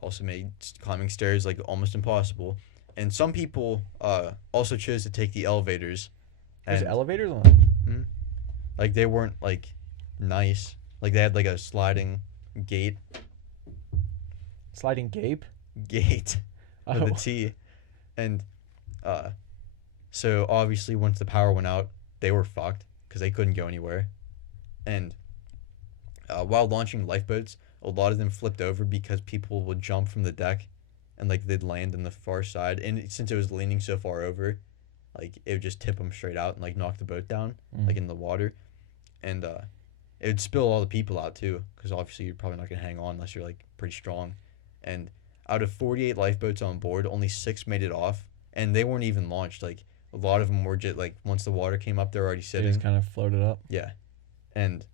also made climbing stairs like almost impossible. And some people also chose to take the elevators. There's And elevators on. like they weren't like nice. Like they had like a sliding gate Sliding gape. with Oh. a T. And so obviously once the power went out, they were fucked because they couldn't go anywhere. And while launching lifeboats, a lot of them flipped over because people would jump from the deck and like they'd land on the far side, and since it was leaning so far over, like it would just tip them straight out and like knock the boat down like in the water. And it would spill all the people out too, because obviously you're probably not gonna hang on unless you're like pretty strong. And out of 48 lifeboats on board, only 6 made it off, and they weren't even launched. Like a lot of them were just like once the water came up, they're already They sitting. just kind of floated up. Yeah, and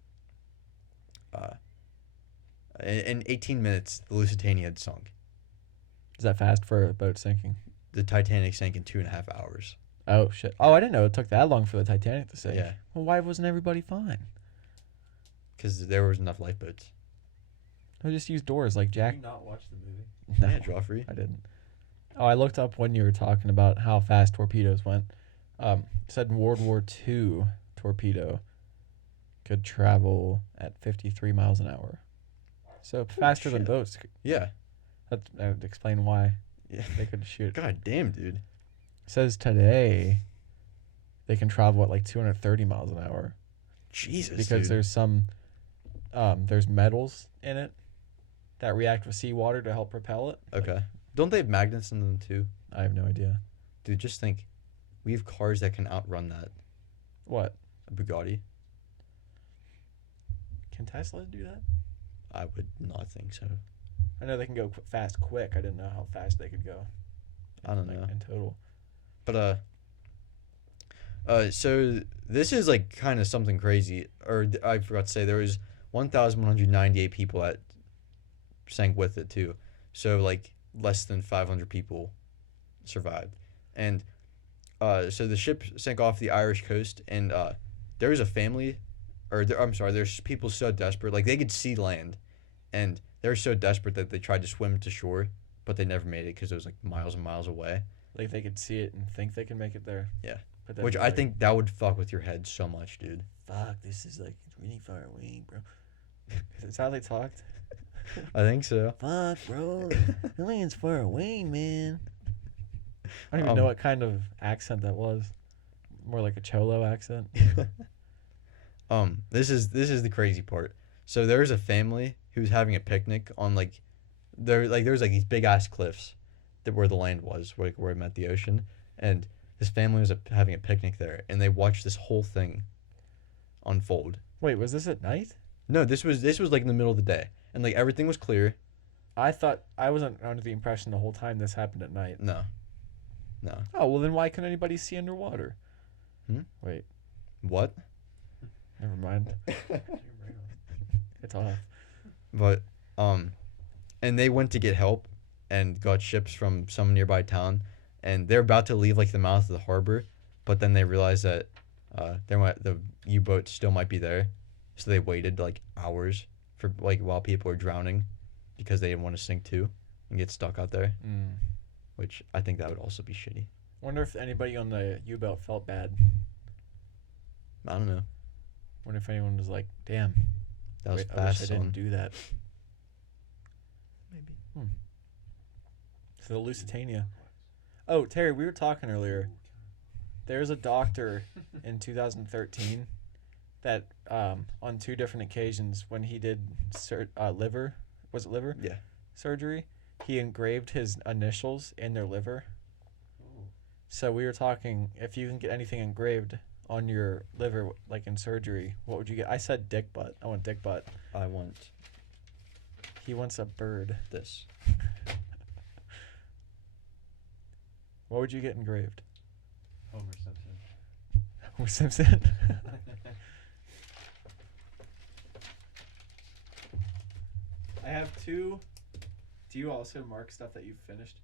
in 18 minutes, the Lusitania had sunk. Is that fast for a boat sinking? The Titanic sank in 2.5 hours. Oh shit! Oh, I didn't know it took that long for the Titanic to sink. Yeah, Well, why wasn't everybody fine? because there was enough lifeboats. They just use doors like Jack. Did you not watch the movie? No, Yeah, Joffrey. I didn't. Oh, I looked up when you were talking about how fast torpedoes went. It said in World War II, torpedo could travel at 53 miles an hour. So faster than shit. boats. Yeah. That would explain why Yeah. they could shoot. God damn, dude. It says today they can travel at like 230 miles an hour Jesus, because dude. there's metals in it that react with seawater to help propel it. Okay. Don't they have magnets in them too? I have no idea. Dude, just think. We have cars that can outrun that. What? A Bugatti? Can Tesla do that? I would not think so. I know they can go fast quick. I didn't know how fast they could go. I don't like, know. in total. But so this is like kind of something crazy. Or I forgot to say there was 1,198 people that sank with it too. So like less than 500 people survived, and so the ship sank off the Irish coast, and there was a family, I'm sorry, there's people so desperate, like they could see land, and they were so desperate that they tried to swim to shore, but they never made it because it was like miles and miles away. Like they could see it and think they can make it there. Yeah. But then Which they're I like, think that would fuck with your head so much, dude. fuck, this is like it's really far away, bro. Is that how they talked? I think so. Fuck, bro. The land's far away, man. I don't even know what kind of accent that was. More like a Cholo accent. This is the crazy part. So there was a family who was having a picnic on there was like these big ass cliffs that where the land was, where it met the ocean, and this family was having a picnic there, and they watched this whole thing unfold. Wait, was this at night? No, this was like in the middle of the day, and like everything was clear. I thought I wasn't under the impression the whole time this happened at night. No. Oh, well then why couldn't anybody see underwater? Wait, What? never mind. It's off. But and they went to get help and got ships from some nearby town, and they're about to leave like the mouth of the harbor, but then they realized that the U-boat still might be there, so they waited like hours for like while people were drowning because they didn't want to sink too and get stuck out there, which I think that would also be shitty. Wonder if anybody on the U-boat felt bad. I don't know. Wonder if anyone was like, damn, That was I wish fast, I son. didn't do that. Maybe. So the Lusitania. Oh, Terry, we were talking earlier. There's a doctor in 2013 that on 2 different occasions when he did liver, was it liver? Yeah. Surgery, he engraved his initials in their liver. So we were talking, if you can get anything engraved on your liver, like in surgery, what would you get? I said dick butt. I want dick butt. I want He wants a bird. this. What would you get engraved? Homer Simpson. Homer Simpson. I have 2. Do you also mark stuff that you've finished?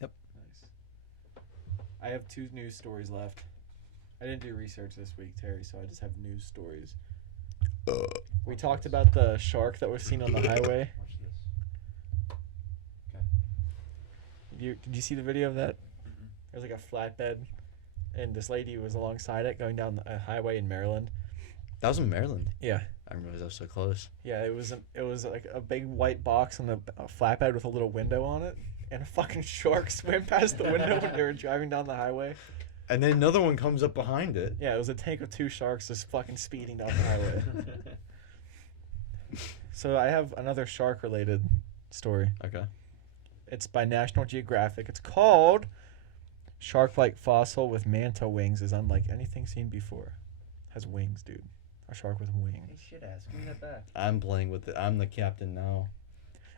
Yep. Nice. I have 2 news stories left. I didn't do research this week, Terry, so I just have news stories. We talked about the shark that was seen on the highway. Watch this. Did you see the video of that? There's like a flatbed, and this lady was alongside it going down a highway in Maryland. That was in Maryland. Yeah. I didn't realize that was so close. Yeah, it was like a big white box on a flatbed with a little window on it, and a fucking shark swam past the window when they were driving down the highway. And then another one comes up behind it. Yeah, it was a tank of 2 sharks just fucking speeding down the highway. So I have another shark-related story. Okay. It's by National Geographic. It's called "Shark-like fossil with manta wings is unlike anything seen before." Has wings, dude. A shark with wings. Hey, shit ass, give me that back. I'm playing with it. I'm the captain now.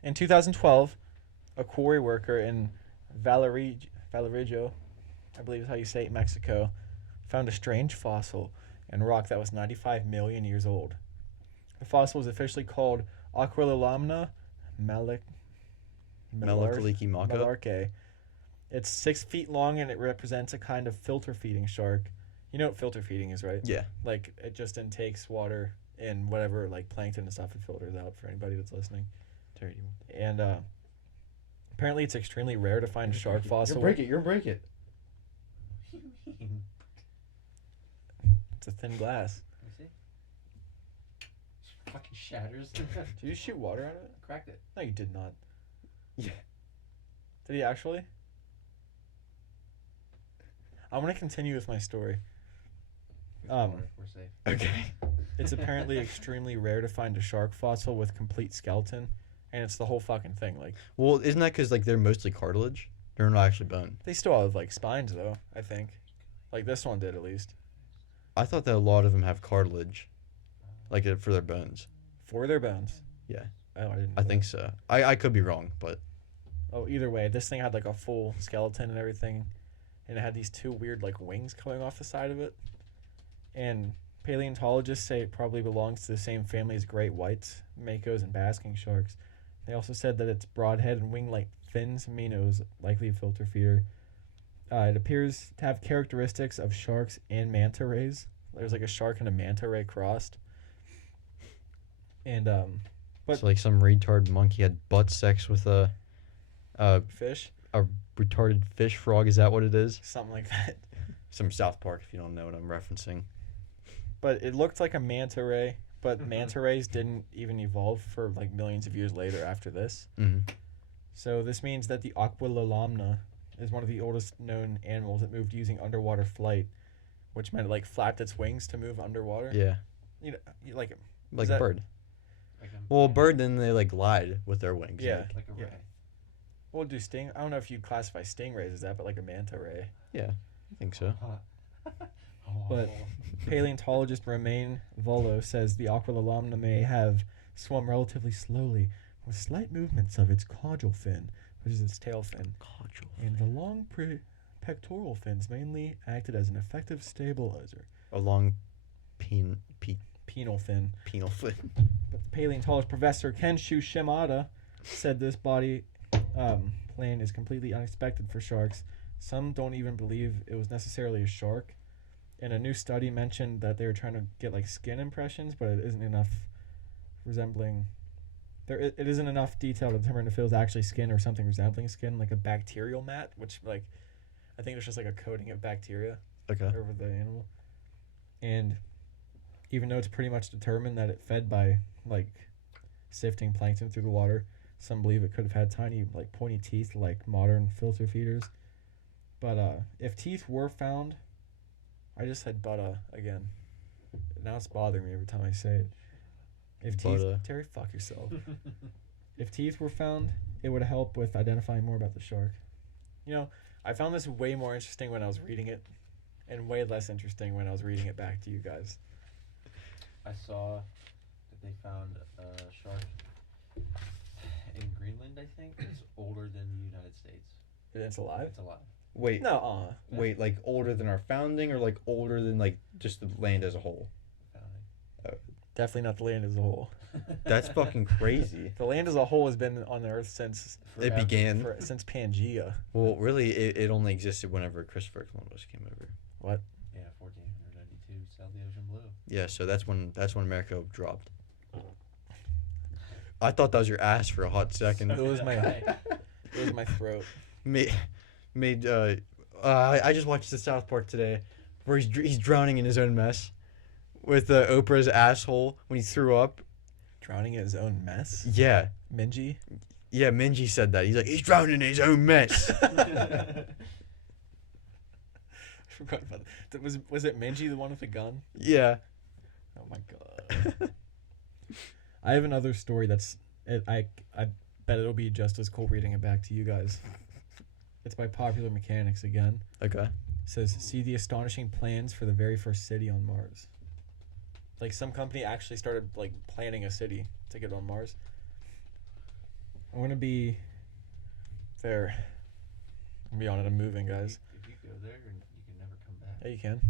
In 2012, a quarry worker in Vallejo, I believe is how you say it, Mexico, found a strange fossil in rock that was 95 million years old. The fossil was officially called Aquilomna malarcae. It's 6 feet long, and it represents a kind of filter feeding shark. You know what filter feeding is, right? Yeah. Like, it just intakes water and whatever, like, plankton and stuff it filters out for anybody that's listening. And apparently it's extremely rare to find a shark fossil. You'll break it. What do you mean? It's a thin glass. Let me see. Fucking shatters. Did you shoot water out of it? Cracked it. No, you did not. Yeah. Did he actually? I'm going to continue with my story. We're safe. Okay. It's apparently extremely rare to find a shark fossil with complete skeleton, and it's the whole fucking thing. Like, Well, isn't that because like they're mostly cartilage? They're not actually bone. they still have like spines though, I think. Like this one did at least. I thought that a lot of them have cartilage, like for their bones. For their bones. Yeah. Oh, I didn't. I think so. I could be wrong, but either way, this thing had like a full skeleton and everything, and it had these two weird like wings coming off the side of it. And paleontologists say it probably belongs to the same family as great whites, makos, and basking sharks. They also said that its broad head and wing-like fins mean it was likely a filter feeder. It appears to have characteristics of sharks and manta rays. There's like a shark and a manta ray crossed. And but It's like some retarded monkey had butt sex with a fish, retarded fish frog. Is that what it is? something like that. Some South Park, if you don't know what I'm referencing. But it looked like a manta ray. But manta rays didn't even evolve for like millions of years later after this. Mm-hmm. So this means that the Aquilomna is one of the oldest known animals that moved using underwater flight, which meant it like flapped its wings to move underwater. Yeah, You know, like like that- a bird. Like Well, a bird, then they like glide with their wings. Yeah. Like a Yeah. ray. Well, do sting? I don't know if you'd classify stingrays as that, but like a manta ray. Yeah, I think so. But paleontologist Romain Volo says the Aquilomna may have swum relatively slowly with slight movements of its caudal fin, which is its tail fin, and the long pectoral fins mainly acted as an effective stabilizer. A long Penal fin. penal fin. But the paleontologist Professor Kenshu Shimada said this body plan is completely unexpected for sharks. Some don't even believe it was necessarily a shark. And a new study mentioned that they were trying to get like skin impressions, but it isn't enough resembling. It isn't enough detail to determine if it was actually skin or something resembling skin, like a bacterial mat, which like I think there's just like a coating of bacteria Okay. over the animal. And even though it's pretty much determined that it fed by like sifting plankton through the water, some believe it could have had tiny like pointy teeth like modern filter feeders. But if teeth were found, I just said "butta" again. Now it's bothering me every time I say it. If teeth, Butta. Terry, fuck yourself. If teeth were found, it would help with identifying more about the shark. You know, I found this way more interesting when I was reading it, and way less interesting when I was reading it back to you guys. I saw that they found a shark in Greenland, I think. It's older than the United States. It's alive? It's alive. Wait, No, wait, like older than our founding, or like older than like just the land as a whole? Found definitely not the land as a whole. it. That's fucking crazy. The land as a whole has been on the earth since It began. since Pangea. Well, really, it only existed whenever Christopher Columbus came over. What? Yeah, 1492, sailed the ocean blue. Yeah, so that's when America dropped. I thought that was your ass for a hot second. It was my throat. I just watched the South Park today, where he's drowning in his own mess, with Oprah's asshole when he threw up. Drowning in his own mess. Yeah, Minji. yeah. Minji said that. He's like, he's drowning in his own mess. I forgot about that. Was it Minji, the one with the gun? Yeah. Oh my god. I have another story I bet it'll be just as cool reading it back to you guys. It's by Popular Mechanics again. Okay. It says, see the astonishing plans for the very first city on Mars. Like some company actually started like planning a city to get on Mars. I'm gonna be there. I'm gonna be on it. I'm moving, guys. If you go there, you can never come back. Yeah, you can.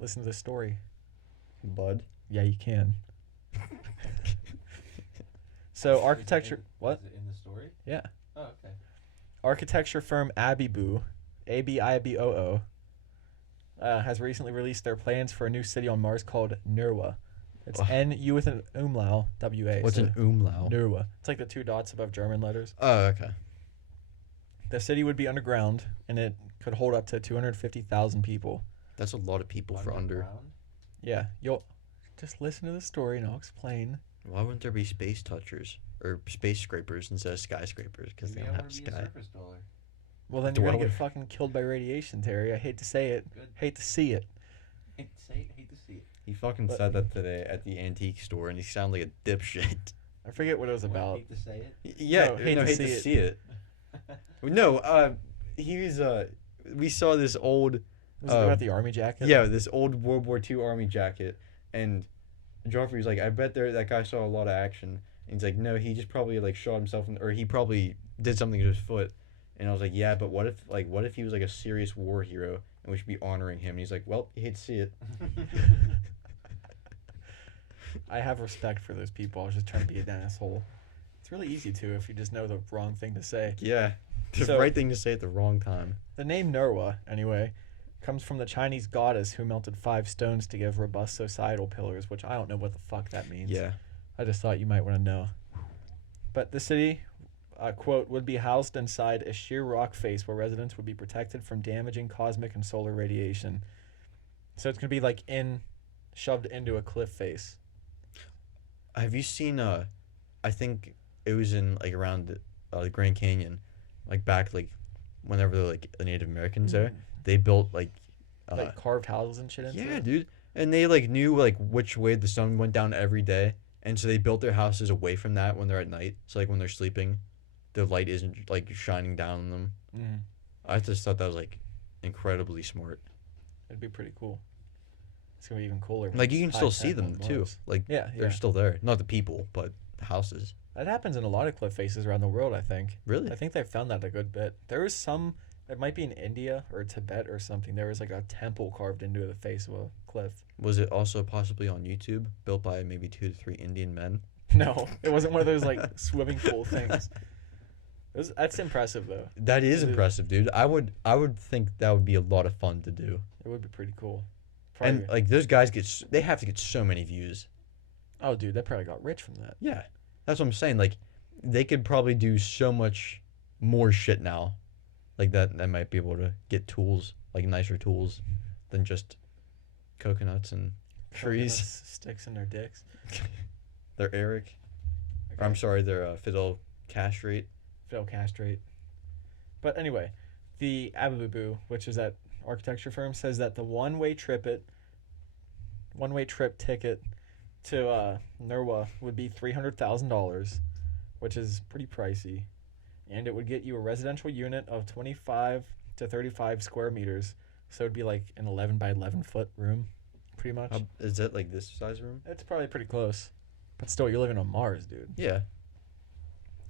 Listen to this story. Bud. Yeah, you can. So architecture. What? Is it in the story? Yeah. Oh, okay. Architecture firm Abiboo, Abiboo, has recently released their plans for a new city on Mars called Nurwa. It's Ugh. N-U with an umlaut, W-A. What's so an umlaut? Nurwa. It's like the two dots above German letters. Oh, okay. The city would be underground, and it could hold up to 250,000 people. That's a lot of people for under. Underground? Yeah, you'll just listen to the story, and I'll explain. Why wouldn't there be space touchers or space scrapers instead of skyscrapers? Because they Maybe don't I have wanna be a sky. surface dweller. Well, then you're gonna Dweller. get fucking killed by radiation, Terry. I hate to say it. Good. Hate to see it. Hate to say it, hate to see it. He fucking But- said that today at the antique store, and he sounded like a dipshit. I forget what it was What, about. hate to say it. Yeah, No, hate to hate see to it. see it. No, he was. We saw this old. Was it about the army jacket? Yeah, this old World War II army jacket, and Joffrey was like, "I bet that guy saw a lot of action." And he's like, "No, he just probably like shot himself, or he probably did something to his foot. And I was like, yeah, but what if he was like a serious war hero and we should be honoring him? And he's like, well, you hate to see it. I have respect for those people. I was just trying to be an asshole. It's really easy to if you just know the wrong thing to say. Yeah, the So- right thing to say at the wrong time. The name Nerwa, anyway, comes from the Chinese goddess who melted 5 stones to give robust societal pillars, which I don't know what the fuck that means. Yeah. I just thought you might want to know. But the city, quote, would be housed inside a sheer rock face where residents would be protected from damaging cosmic and solar radiation. So it's going to be like shoved into a cliff face. Have you seen? I think it was in like around the Grand Canyon, like back like whenever the Native Americans there, they built like Carved houses and shit into yeah, it. dude, and they like knew like which way the sun went down every day, and so they built their houses away from that when they're at night. So like when they're sleeping, the light isn't like shining down on them. Mm. I just thought that was like incredibly smart. It'd be pretty cool. It's going to be even cooler. when Like you it's can still high see tech them on too. Mars. Like Yeah, they're yeah. still there. Not the people, but the houses. That happens in a lot of cliff faces around the world, I think. Really? I think they've found that a good bit. There was some, it might be in India or Tibet or something. There was like a temple carved into the face of a cliff. Was it also possibly on YouTube, built by maybe 2 to 3 Indian men? No, it wasn't one of those like swimming pool things. That's impressive though. That is Is it- impressive, dude. I would think that would be a lot of fun to do. It would be pretty cool. And Probably- like those guys they have to get so many views. oh, dude, they probably got rich from that. Yeah, that's what I'm saying. Like they could probably do so much more shit now, like that might be able to get tools, like nicer tools, than just coconuts and trees. Coconuts, sticks in their dicks. They're Eric. Or, Okay. I'm sorry, they're Fidel castrate. Fidel castrate. But anyway, the Abubu, which is that architecture firm, says that the one-way trip ticket to Nerwa would be $300,000, which is pretty pricey, and it would get you a residential unit of 25 to 35 square meters. So it'd be like an 11 by 11 foot room, pretty much. Is that like this size room? It's probably pretty close, but still, you're living on Mars, dude. Yeah,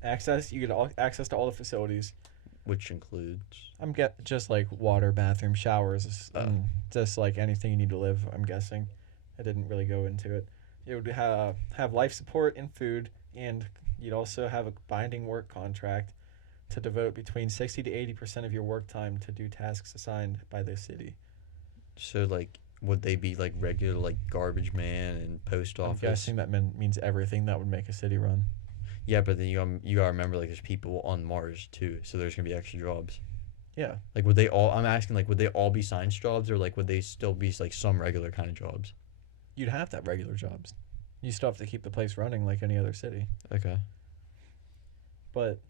You get access to all the facilities. which includes. I'm just like water, bathroom, showers, Oh. and just like anything you need to live. I'm guessing. I didn't really go into it. It would have life support and food, and you'd also have a binding work contract to devote between 60 to 80% of your work time to do tasks assigned by the city. So like, would they be like regular like garbage man and post I'm office? guessing that means everything that would make a city run. Yeah, but then you gotta remember like there's people on Mars too, so there's gonna be extra jobs. Yeah, Like would they all? I'm asking like would they all be science jobs or like would they still be like some regular kind of jobs? you'd have to have regular jobs. You still have to keep the place running like any other city. Okay. But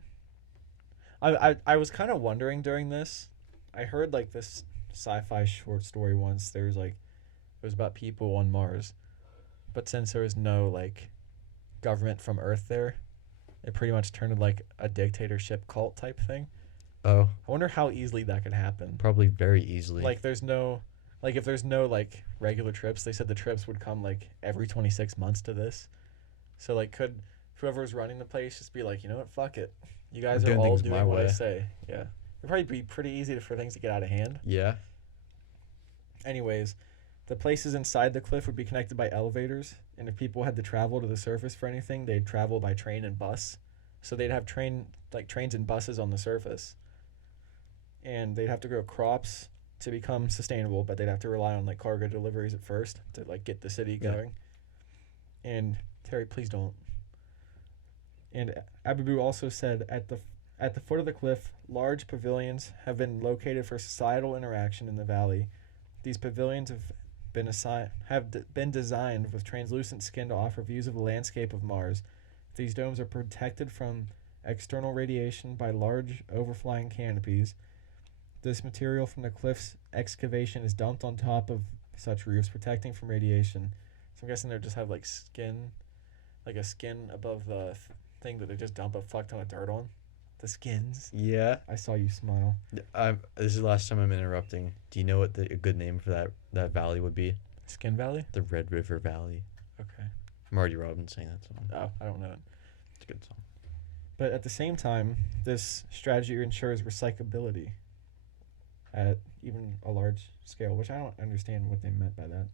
I was kind of wondering during this. I heard like this sci-fi short story once. There's like it was about people on Mars, but since there was no like government from Earth there, it pretty much turned into like a dictatorship cult type thing. Oh, I wonder how easily that could happen. probably very easily. Like there's no like if there's no like regular trips, they said the trips would come like every 26 months to this. So like could whoever's running the place just be like, you know what, fuck it. You guys We're are doing all things my doing what I way. say. Yeah. It'd probably be pretty easy for things to get out of hand. yeah. Anyways, the places inside the cliff would be connected by elevators, and if people had to travel to the surface for anything, they'd travel by train and bus. So they'd have trains and buses on the surface. And they'd have to grow crops to become sustainable, but they'd have to rely on like cargo deliveries at first to like get the city Yeah. going. And Terry, please don't. And Abubu also said at the foot of the cliff, large pavilions have been located for societal interaction in the valley. These pavilions have been designed with translucent skin to offer views of the landscape of Mars. These domes are protected from external radiation by large overflying canopies. This material from the cliff's excavation is dumped on top of such roofs, protecting from radiation. So I'm guessing they just have like a skin above the thing that they just dump a fuck ton of dirt on. The skins. Yeah. I saw you smile. This is the last time I'm interrupting. Do you know what a good name for that valley would be? Skin Valley? The Red River Valley. Okay. Marty Robbins sang that song. Oh, I don't know it. It's a good song. But at the same time, this strategy ensures recyclability at even a large scale, which I don't understand what they meant by that.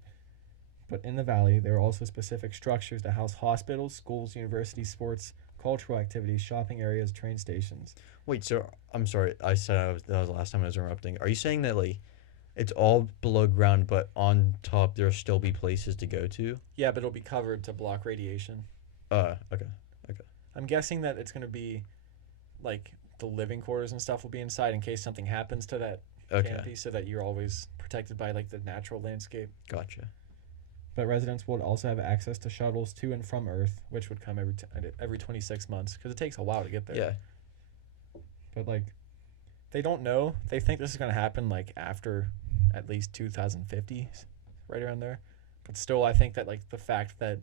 But in the valley, there are also specific structures to house hospitals, schools, universities, sports, cultural activities, shopping areas, train stations. Wait, so I'm sorry. I said that was the last time I was interrupting. Are you saying that like it's all below ground, but on top there'll still be places to go to? Yeah, but it'll be covered to block radiation. Okay. I'm guessing that it's going to be like the living quarters and stuff will be inside in case something happens to that Okay. canopy, so that you're always protected by like the natural landscape. Gotcha. But residents would also have access to shuttles to and from Earth, which would come every 26 months because it takes a while to get there. Yeah. But like, they don't know. They think this is going to happen like after at least 2050, right around there. But still, I think that like the fact that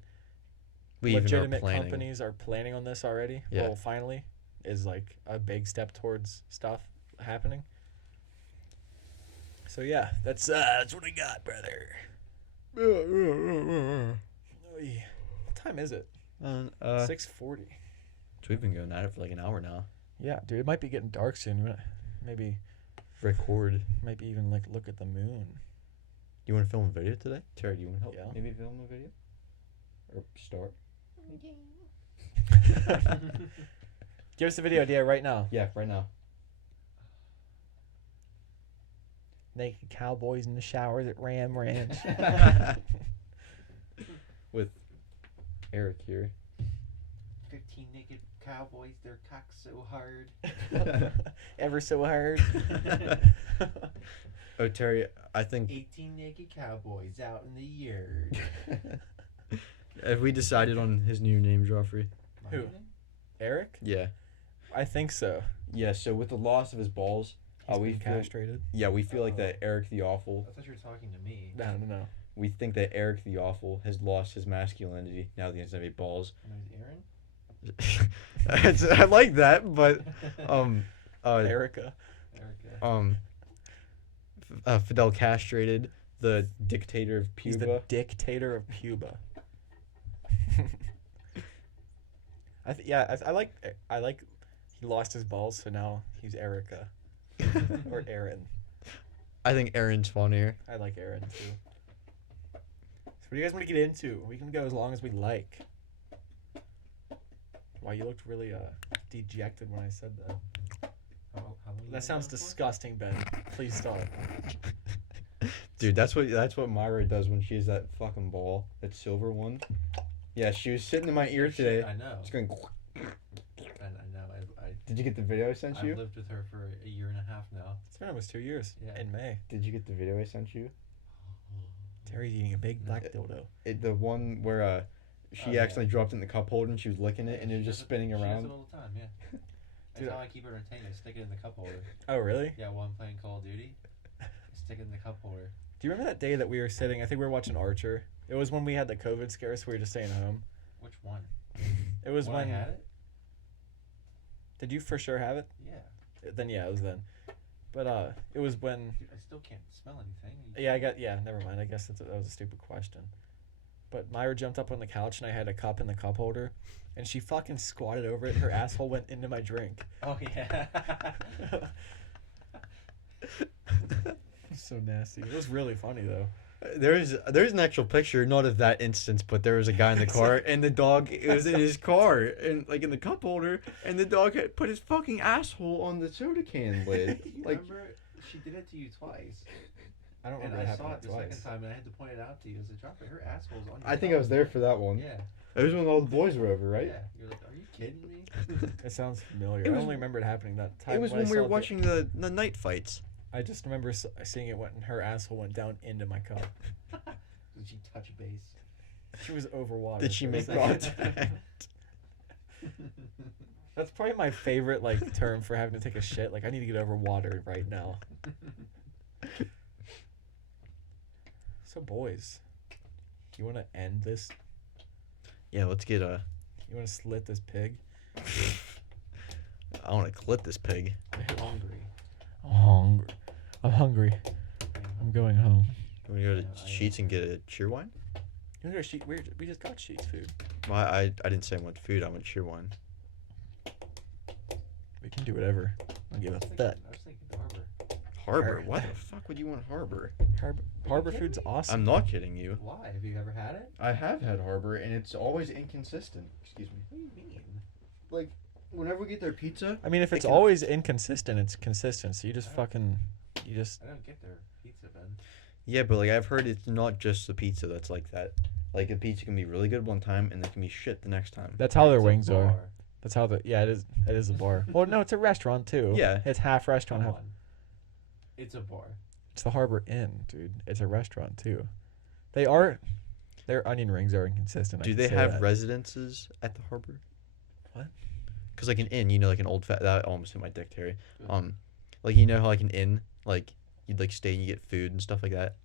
We even are legitimate planning. companies are planning on this already, Yeah. well, finally, is like a big step towards stuff happening. So yeah, that's what I got, brother. Oy. What time is it? 6:40. So we've been going at it for like an hour now. Yeah, dude, it might be getting dark soon. Maybe Record. even like look at the moon. You want to film a video today? Terry, do you want to help? Yeah. Maybe film a video. Or start. Give us a video idea right now. Yeah, right now. Naked cowboys in the showers at Ram Ranch. With Eric here. 15 naked cowboys, their cocks so hard. Ever so hard. Oh, Terry, I think 18 naked cowboys out in the yard. have we decided on his new name, Joffrey? Who? Eric? Yeah. I think so. Yeah, so with the loss of his balls, He's we been feel, castrated. yeah, we feel like that Eric the Awful. I thought you were talking to me. No. We think that Eric the Awful has lost his masculinity now that he doesn't have any balls. And there's Aaron? I like that, but Erica. Erica. Fidel castrated the dictator of He's the Cuba. dictator of Cuba. I like he lost his balls, so now he's Erica. Or Aaron. I think Aaron's funnier. I like Aaron too. So what do you guys want to get into? We can go as long as we like. Wow, you looked really dejected when I said that. How long you That sounds been going for? disgusting, Ben. Please stop. Dude, that's what Myra does when she has that fucking ball, that silver one. Yeah, she was sitting in my ear today. I know. It's going. I know. Did you get the video I sent you? I've lived with her for a year and a half now. It's been almost 2 years. Yeah. In May. Did you get the video I sent you? Terry's eating a big black dildo. The one where she Oh, yeah. accidentally dropped it in the cup holder and she was licking it and it was just spinning She does around. it all the time, yeah. That's Dude, how I keep her entertained. I stick it in the cup holder. Oh, really? Yeah, while I'm playing Call of Duty, I stick it in the cup holder. Do you remember that day that we were sitting? I think we were watching Archer. It was when we had the COVID scare, so we were just staying home. Which one? It was when. I had it? Did you for sure have it? Yeah. Then yeah, it was then. But it was when. Dude, I still can't smell anything. Yeah, never mind. I guess that was a stupid question. But Myra jumped up on the couch and I had a cup in the cup holder, and she fucking squatted over it. Her asshole went into my drink. Oh, yeah. So nasty. It was really funny though. There's an actual picture, not of that instance, but there was a guy in the car and the dog was in his car and like in the cup holder, and the dog had put his fucking asshole on the soda can lid. You Like, remember she did it to you twice. I don't And remember I it saw happening it the twice. second time and I had to point it out to you. I said, "Drop it. Her asshole's on your I think I was there for that one. Yeah. It was when all the boys were over, right? Yeah. You're like, are you kidding me? It sounds familiar. It I was- only remember it happening that time. It was I when we saw were watching the night fights. I just remember seeing it when her asshole went down into my cup. Did she touch base? She was overwatered. Did she for a make second. contact? That's probably my favorite like term for having to take a shit. Like I need to get over water right now. So boys, you want to end this? Yeah, let's get a. You want to slit this pig? I want to clit this pig. I'm hungry. I'm hungry. I'm hungry. I'm going home. Can we go to Yeah, I- Sheets and get a cheer wine? You want to go we just got Sheets food. Well, I didn't say I want food. I want cheer wine. We can do whatever. I don't give a fuck. I was thinking Harbor. Harbor? Why the fuck would you want Harbor? Harbor kidding food's me? awesome. I'm not kidding you. Why? Have you ever had it? I have had Harbor, and it's always inconsistent. Excuse me. What do you mean? Like, whenever we get their pizza, I mean, if It it's can- always inconsistent, it's consistent. So you just I fucking, you just. I don't get their pizza, Ben. yeah, but like I've heard it's not just the pizza that's like that. Like a pizza can be really good one time, and it can be shit the next time. That's how their It's a wings are. bar. That's how the yeah. It is. It is a bar. Well, no, it's a restaurant too. Yeah. It's half restaurant. Come Half, on. It's a bar. it's the Harbor Inn, dude. It's a restaurant too. They are. Their onion rings are inconsistent. I Do can they say have that. residences at the Harbor? What? Because like an inn, like an old that almost hit my dick, Terry. Good. Like how like an inn, like you'd like stay and you get food and stuff like that.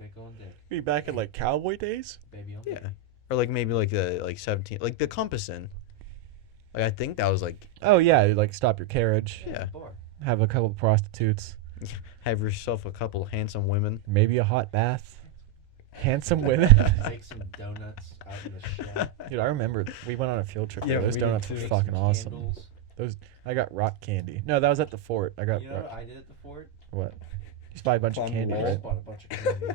Dick on dick. Are you back in like cowboy days? Baby on Yeah. baby. Or like maybe like the 17, like the Compass Inn. Like I think that was like Oh yeah, you, like stop your carriage, Yeah. Bar. have a couple of prostitutes, have yourself a couple handsome women. maybe a hot bath, handsome women. Make some donuts out in the shack. Dude, I remember we went on a field trip. Yeah, Yeah, those we did donuts too. were Make fucking some awesome. candles. I got rock candy. No, that was at the fort. I got You know what I did at the fort? what? Just buy a bunch of Climb the candy, I wall. right? just bought a bunch of candy.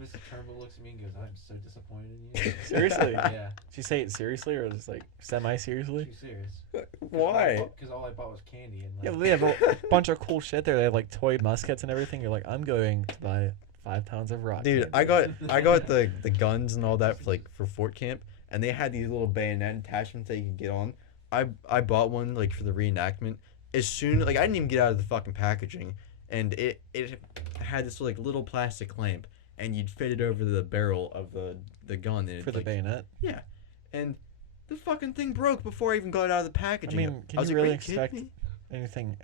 Mrs. Turnbull looks at me and goes, "I'm so disappointed in you." Seriously? Yeah. Did you say it seriously or just like semi-seriously? Too serious. Why? Because all I bought was candy and Yeah, like. they have a bunch of cool shit there. They have like toy muskets and everything. You're like, I'm going to buy 5 pounds of rock. Dude, candy. I got the guns and all that for Fort Camp, and they had these little bayonet attachments that you could get on. I bought one like for the reenactment. As soon like I didn't even get out of the fucking packaging, and it had this like little plastic clamp, and you'd fit it over the barrel of the gun. And for the bayonet. Yeah, and the fucking thing broke before I even got out of the packaging. mean, can I was you like, really "Are kidding expect- me?" Anything?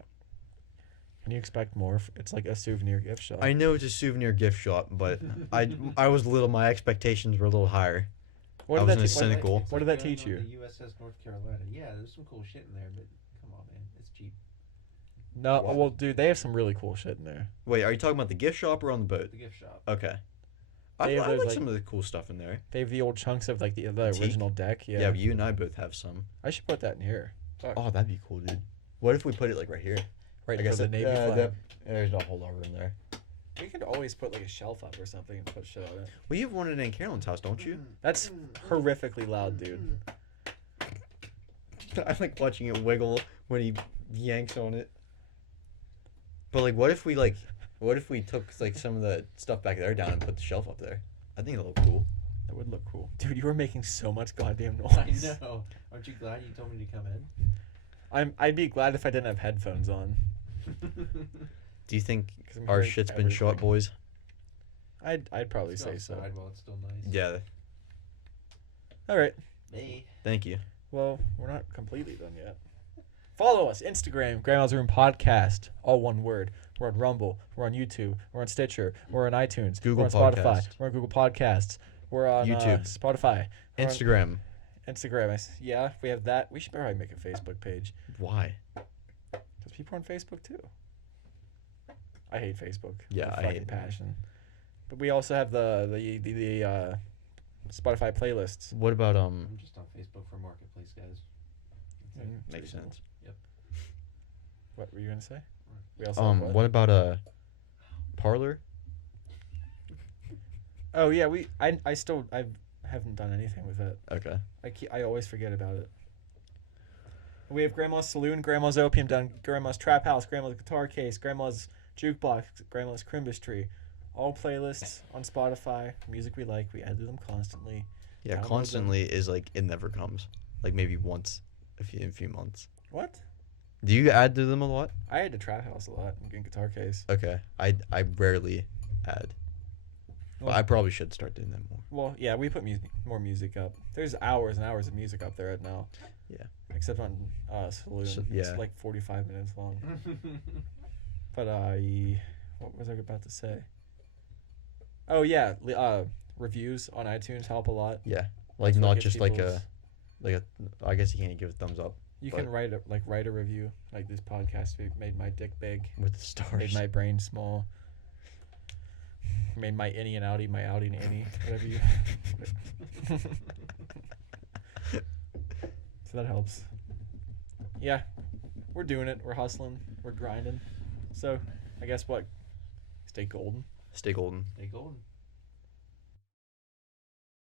Can you expect more? It's like a souvenir gift shop. I know it's a souvenir gift shop, but I was little. My expectations were a little higher. What I did was that in a te- what- cynical. It's What did like that going teach on you? The USS North Carolina. Yeah, there's some cool shit in there, but come on, man, it's cheap. No, What? well, dude, they have some really cool shit in there. Wait, are you talking about the gift shop or on the boat? The gift shop. Okay. They have I those, like like- some of the cool stuff in there. They have the old chunks of like the Teak? original deck. Yeah, Yeah. but you and I both have some. I should put that in here. Fuck. Oh, that'd be cool, dude. What if we put it like right here? Right I for guess the that- Navy yeah, flag. that- there's no whole lot of room there. We could always put like a shelf up or something and put shit on it. Well, you have one in Carolyn's house, don't you? That's horrifically loud, dude. I like watching it wiggle when he yanks on it. But like, what if we took like some of the stuff back there down and put the shelf up there? I think it'll look cool. That would look cool. Dude, you were making so much goddamn I noise. know. Aren't you glad you told me to come in? I'd be glad if I didn't have headphones on. Do you think 'Cause I'm our hearing shit's been shot, everything. boys? I'd probably Let's say go so. outside while it's still nice. Yeah. All right. Hey. Thank you. Well, we're not completely done yet. Follow us, Instagram, Grandma's Room Podcast, all one word. We're on Rumble, we're on YouTube, we're on Stitcher, we're on iTunes, Google we're on Spotify, Podcast. we're on Google Podcasts, we're on YouTube. Spotify, we're on Instagram. Instagram. Yeah, we have that. We should probably make a Facebook page Why? because people are on Facebook too. I hate Facebook. Yeah, with I fucking hate it. passion. But we also have the Spotify playlists. What about I'm just on Facebook for Marketplace, guys. That's it. Mm, Makes pretty cool. sense. What were you gonna say? We also have What about Parlor? Oh yeah, I haven't done anything with it. Okay. I always forget about it. We have Grandma's Saloon, Grandma's Opium Den, Grandma's Trap House, Grandma's Guitar Case, Grandma's Jukebox, Grandma's Crimbus Tree. All playlists on Spotify. Music we like. We edit them constantly. Yeah, Download them. constantly is like it never comes. Like maybe once in a few months. What? Do you add to them a lot? I had to Trap House a lot and Guitar Case. Okay. I rarely add. But Well- I probably should start doing that more. Well, yeah, we put more music up. There's hours and hours of music up there right now. Yeah. Except on Saloon. So- It's yeah. like 45 minutes long. But what was I about to say? Oh yeah, reviews on iTunes help a lot. Yeah. Like That's what not gets just like people's- I guess you can't give a thumbs up You but- can write a review. Like this podcast made my dick big, with the made stars. my brain small, made my innie and outie my outie and innie, whatever you. So that helps. Yeah, we're doing it. We're hustling. We're grinding. So I guess what? Stay golden. Stay golden. Stay golden.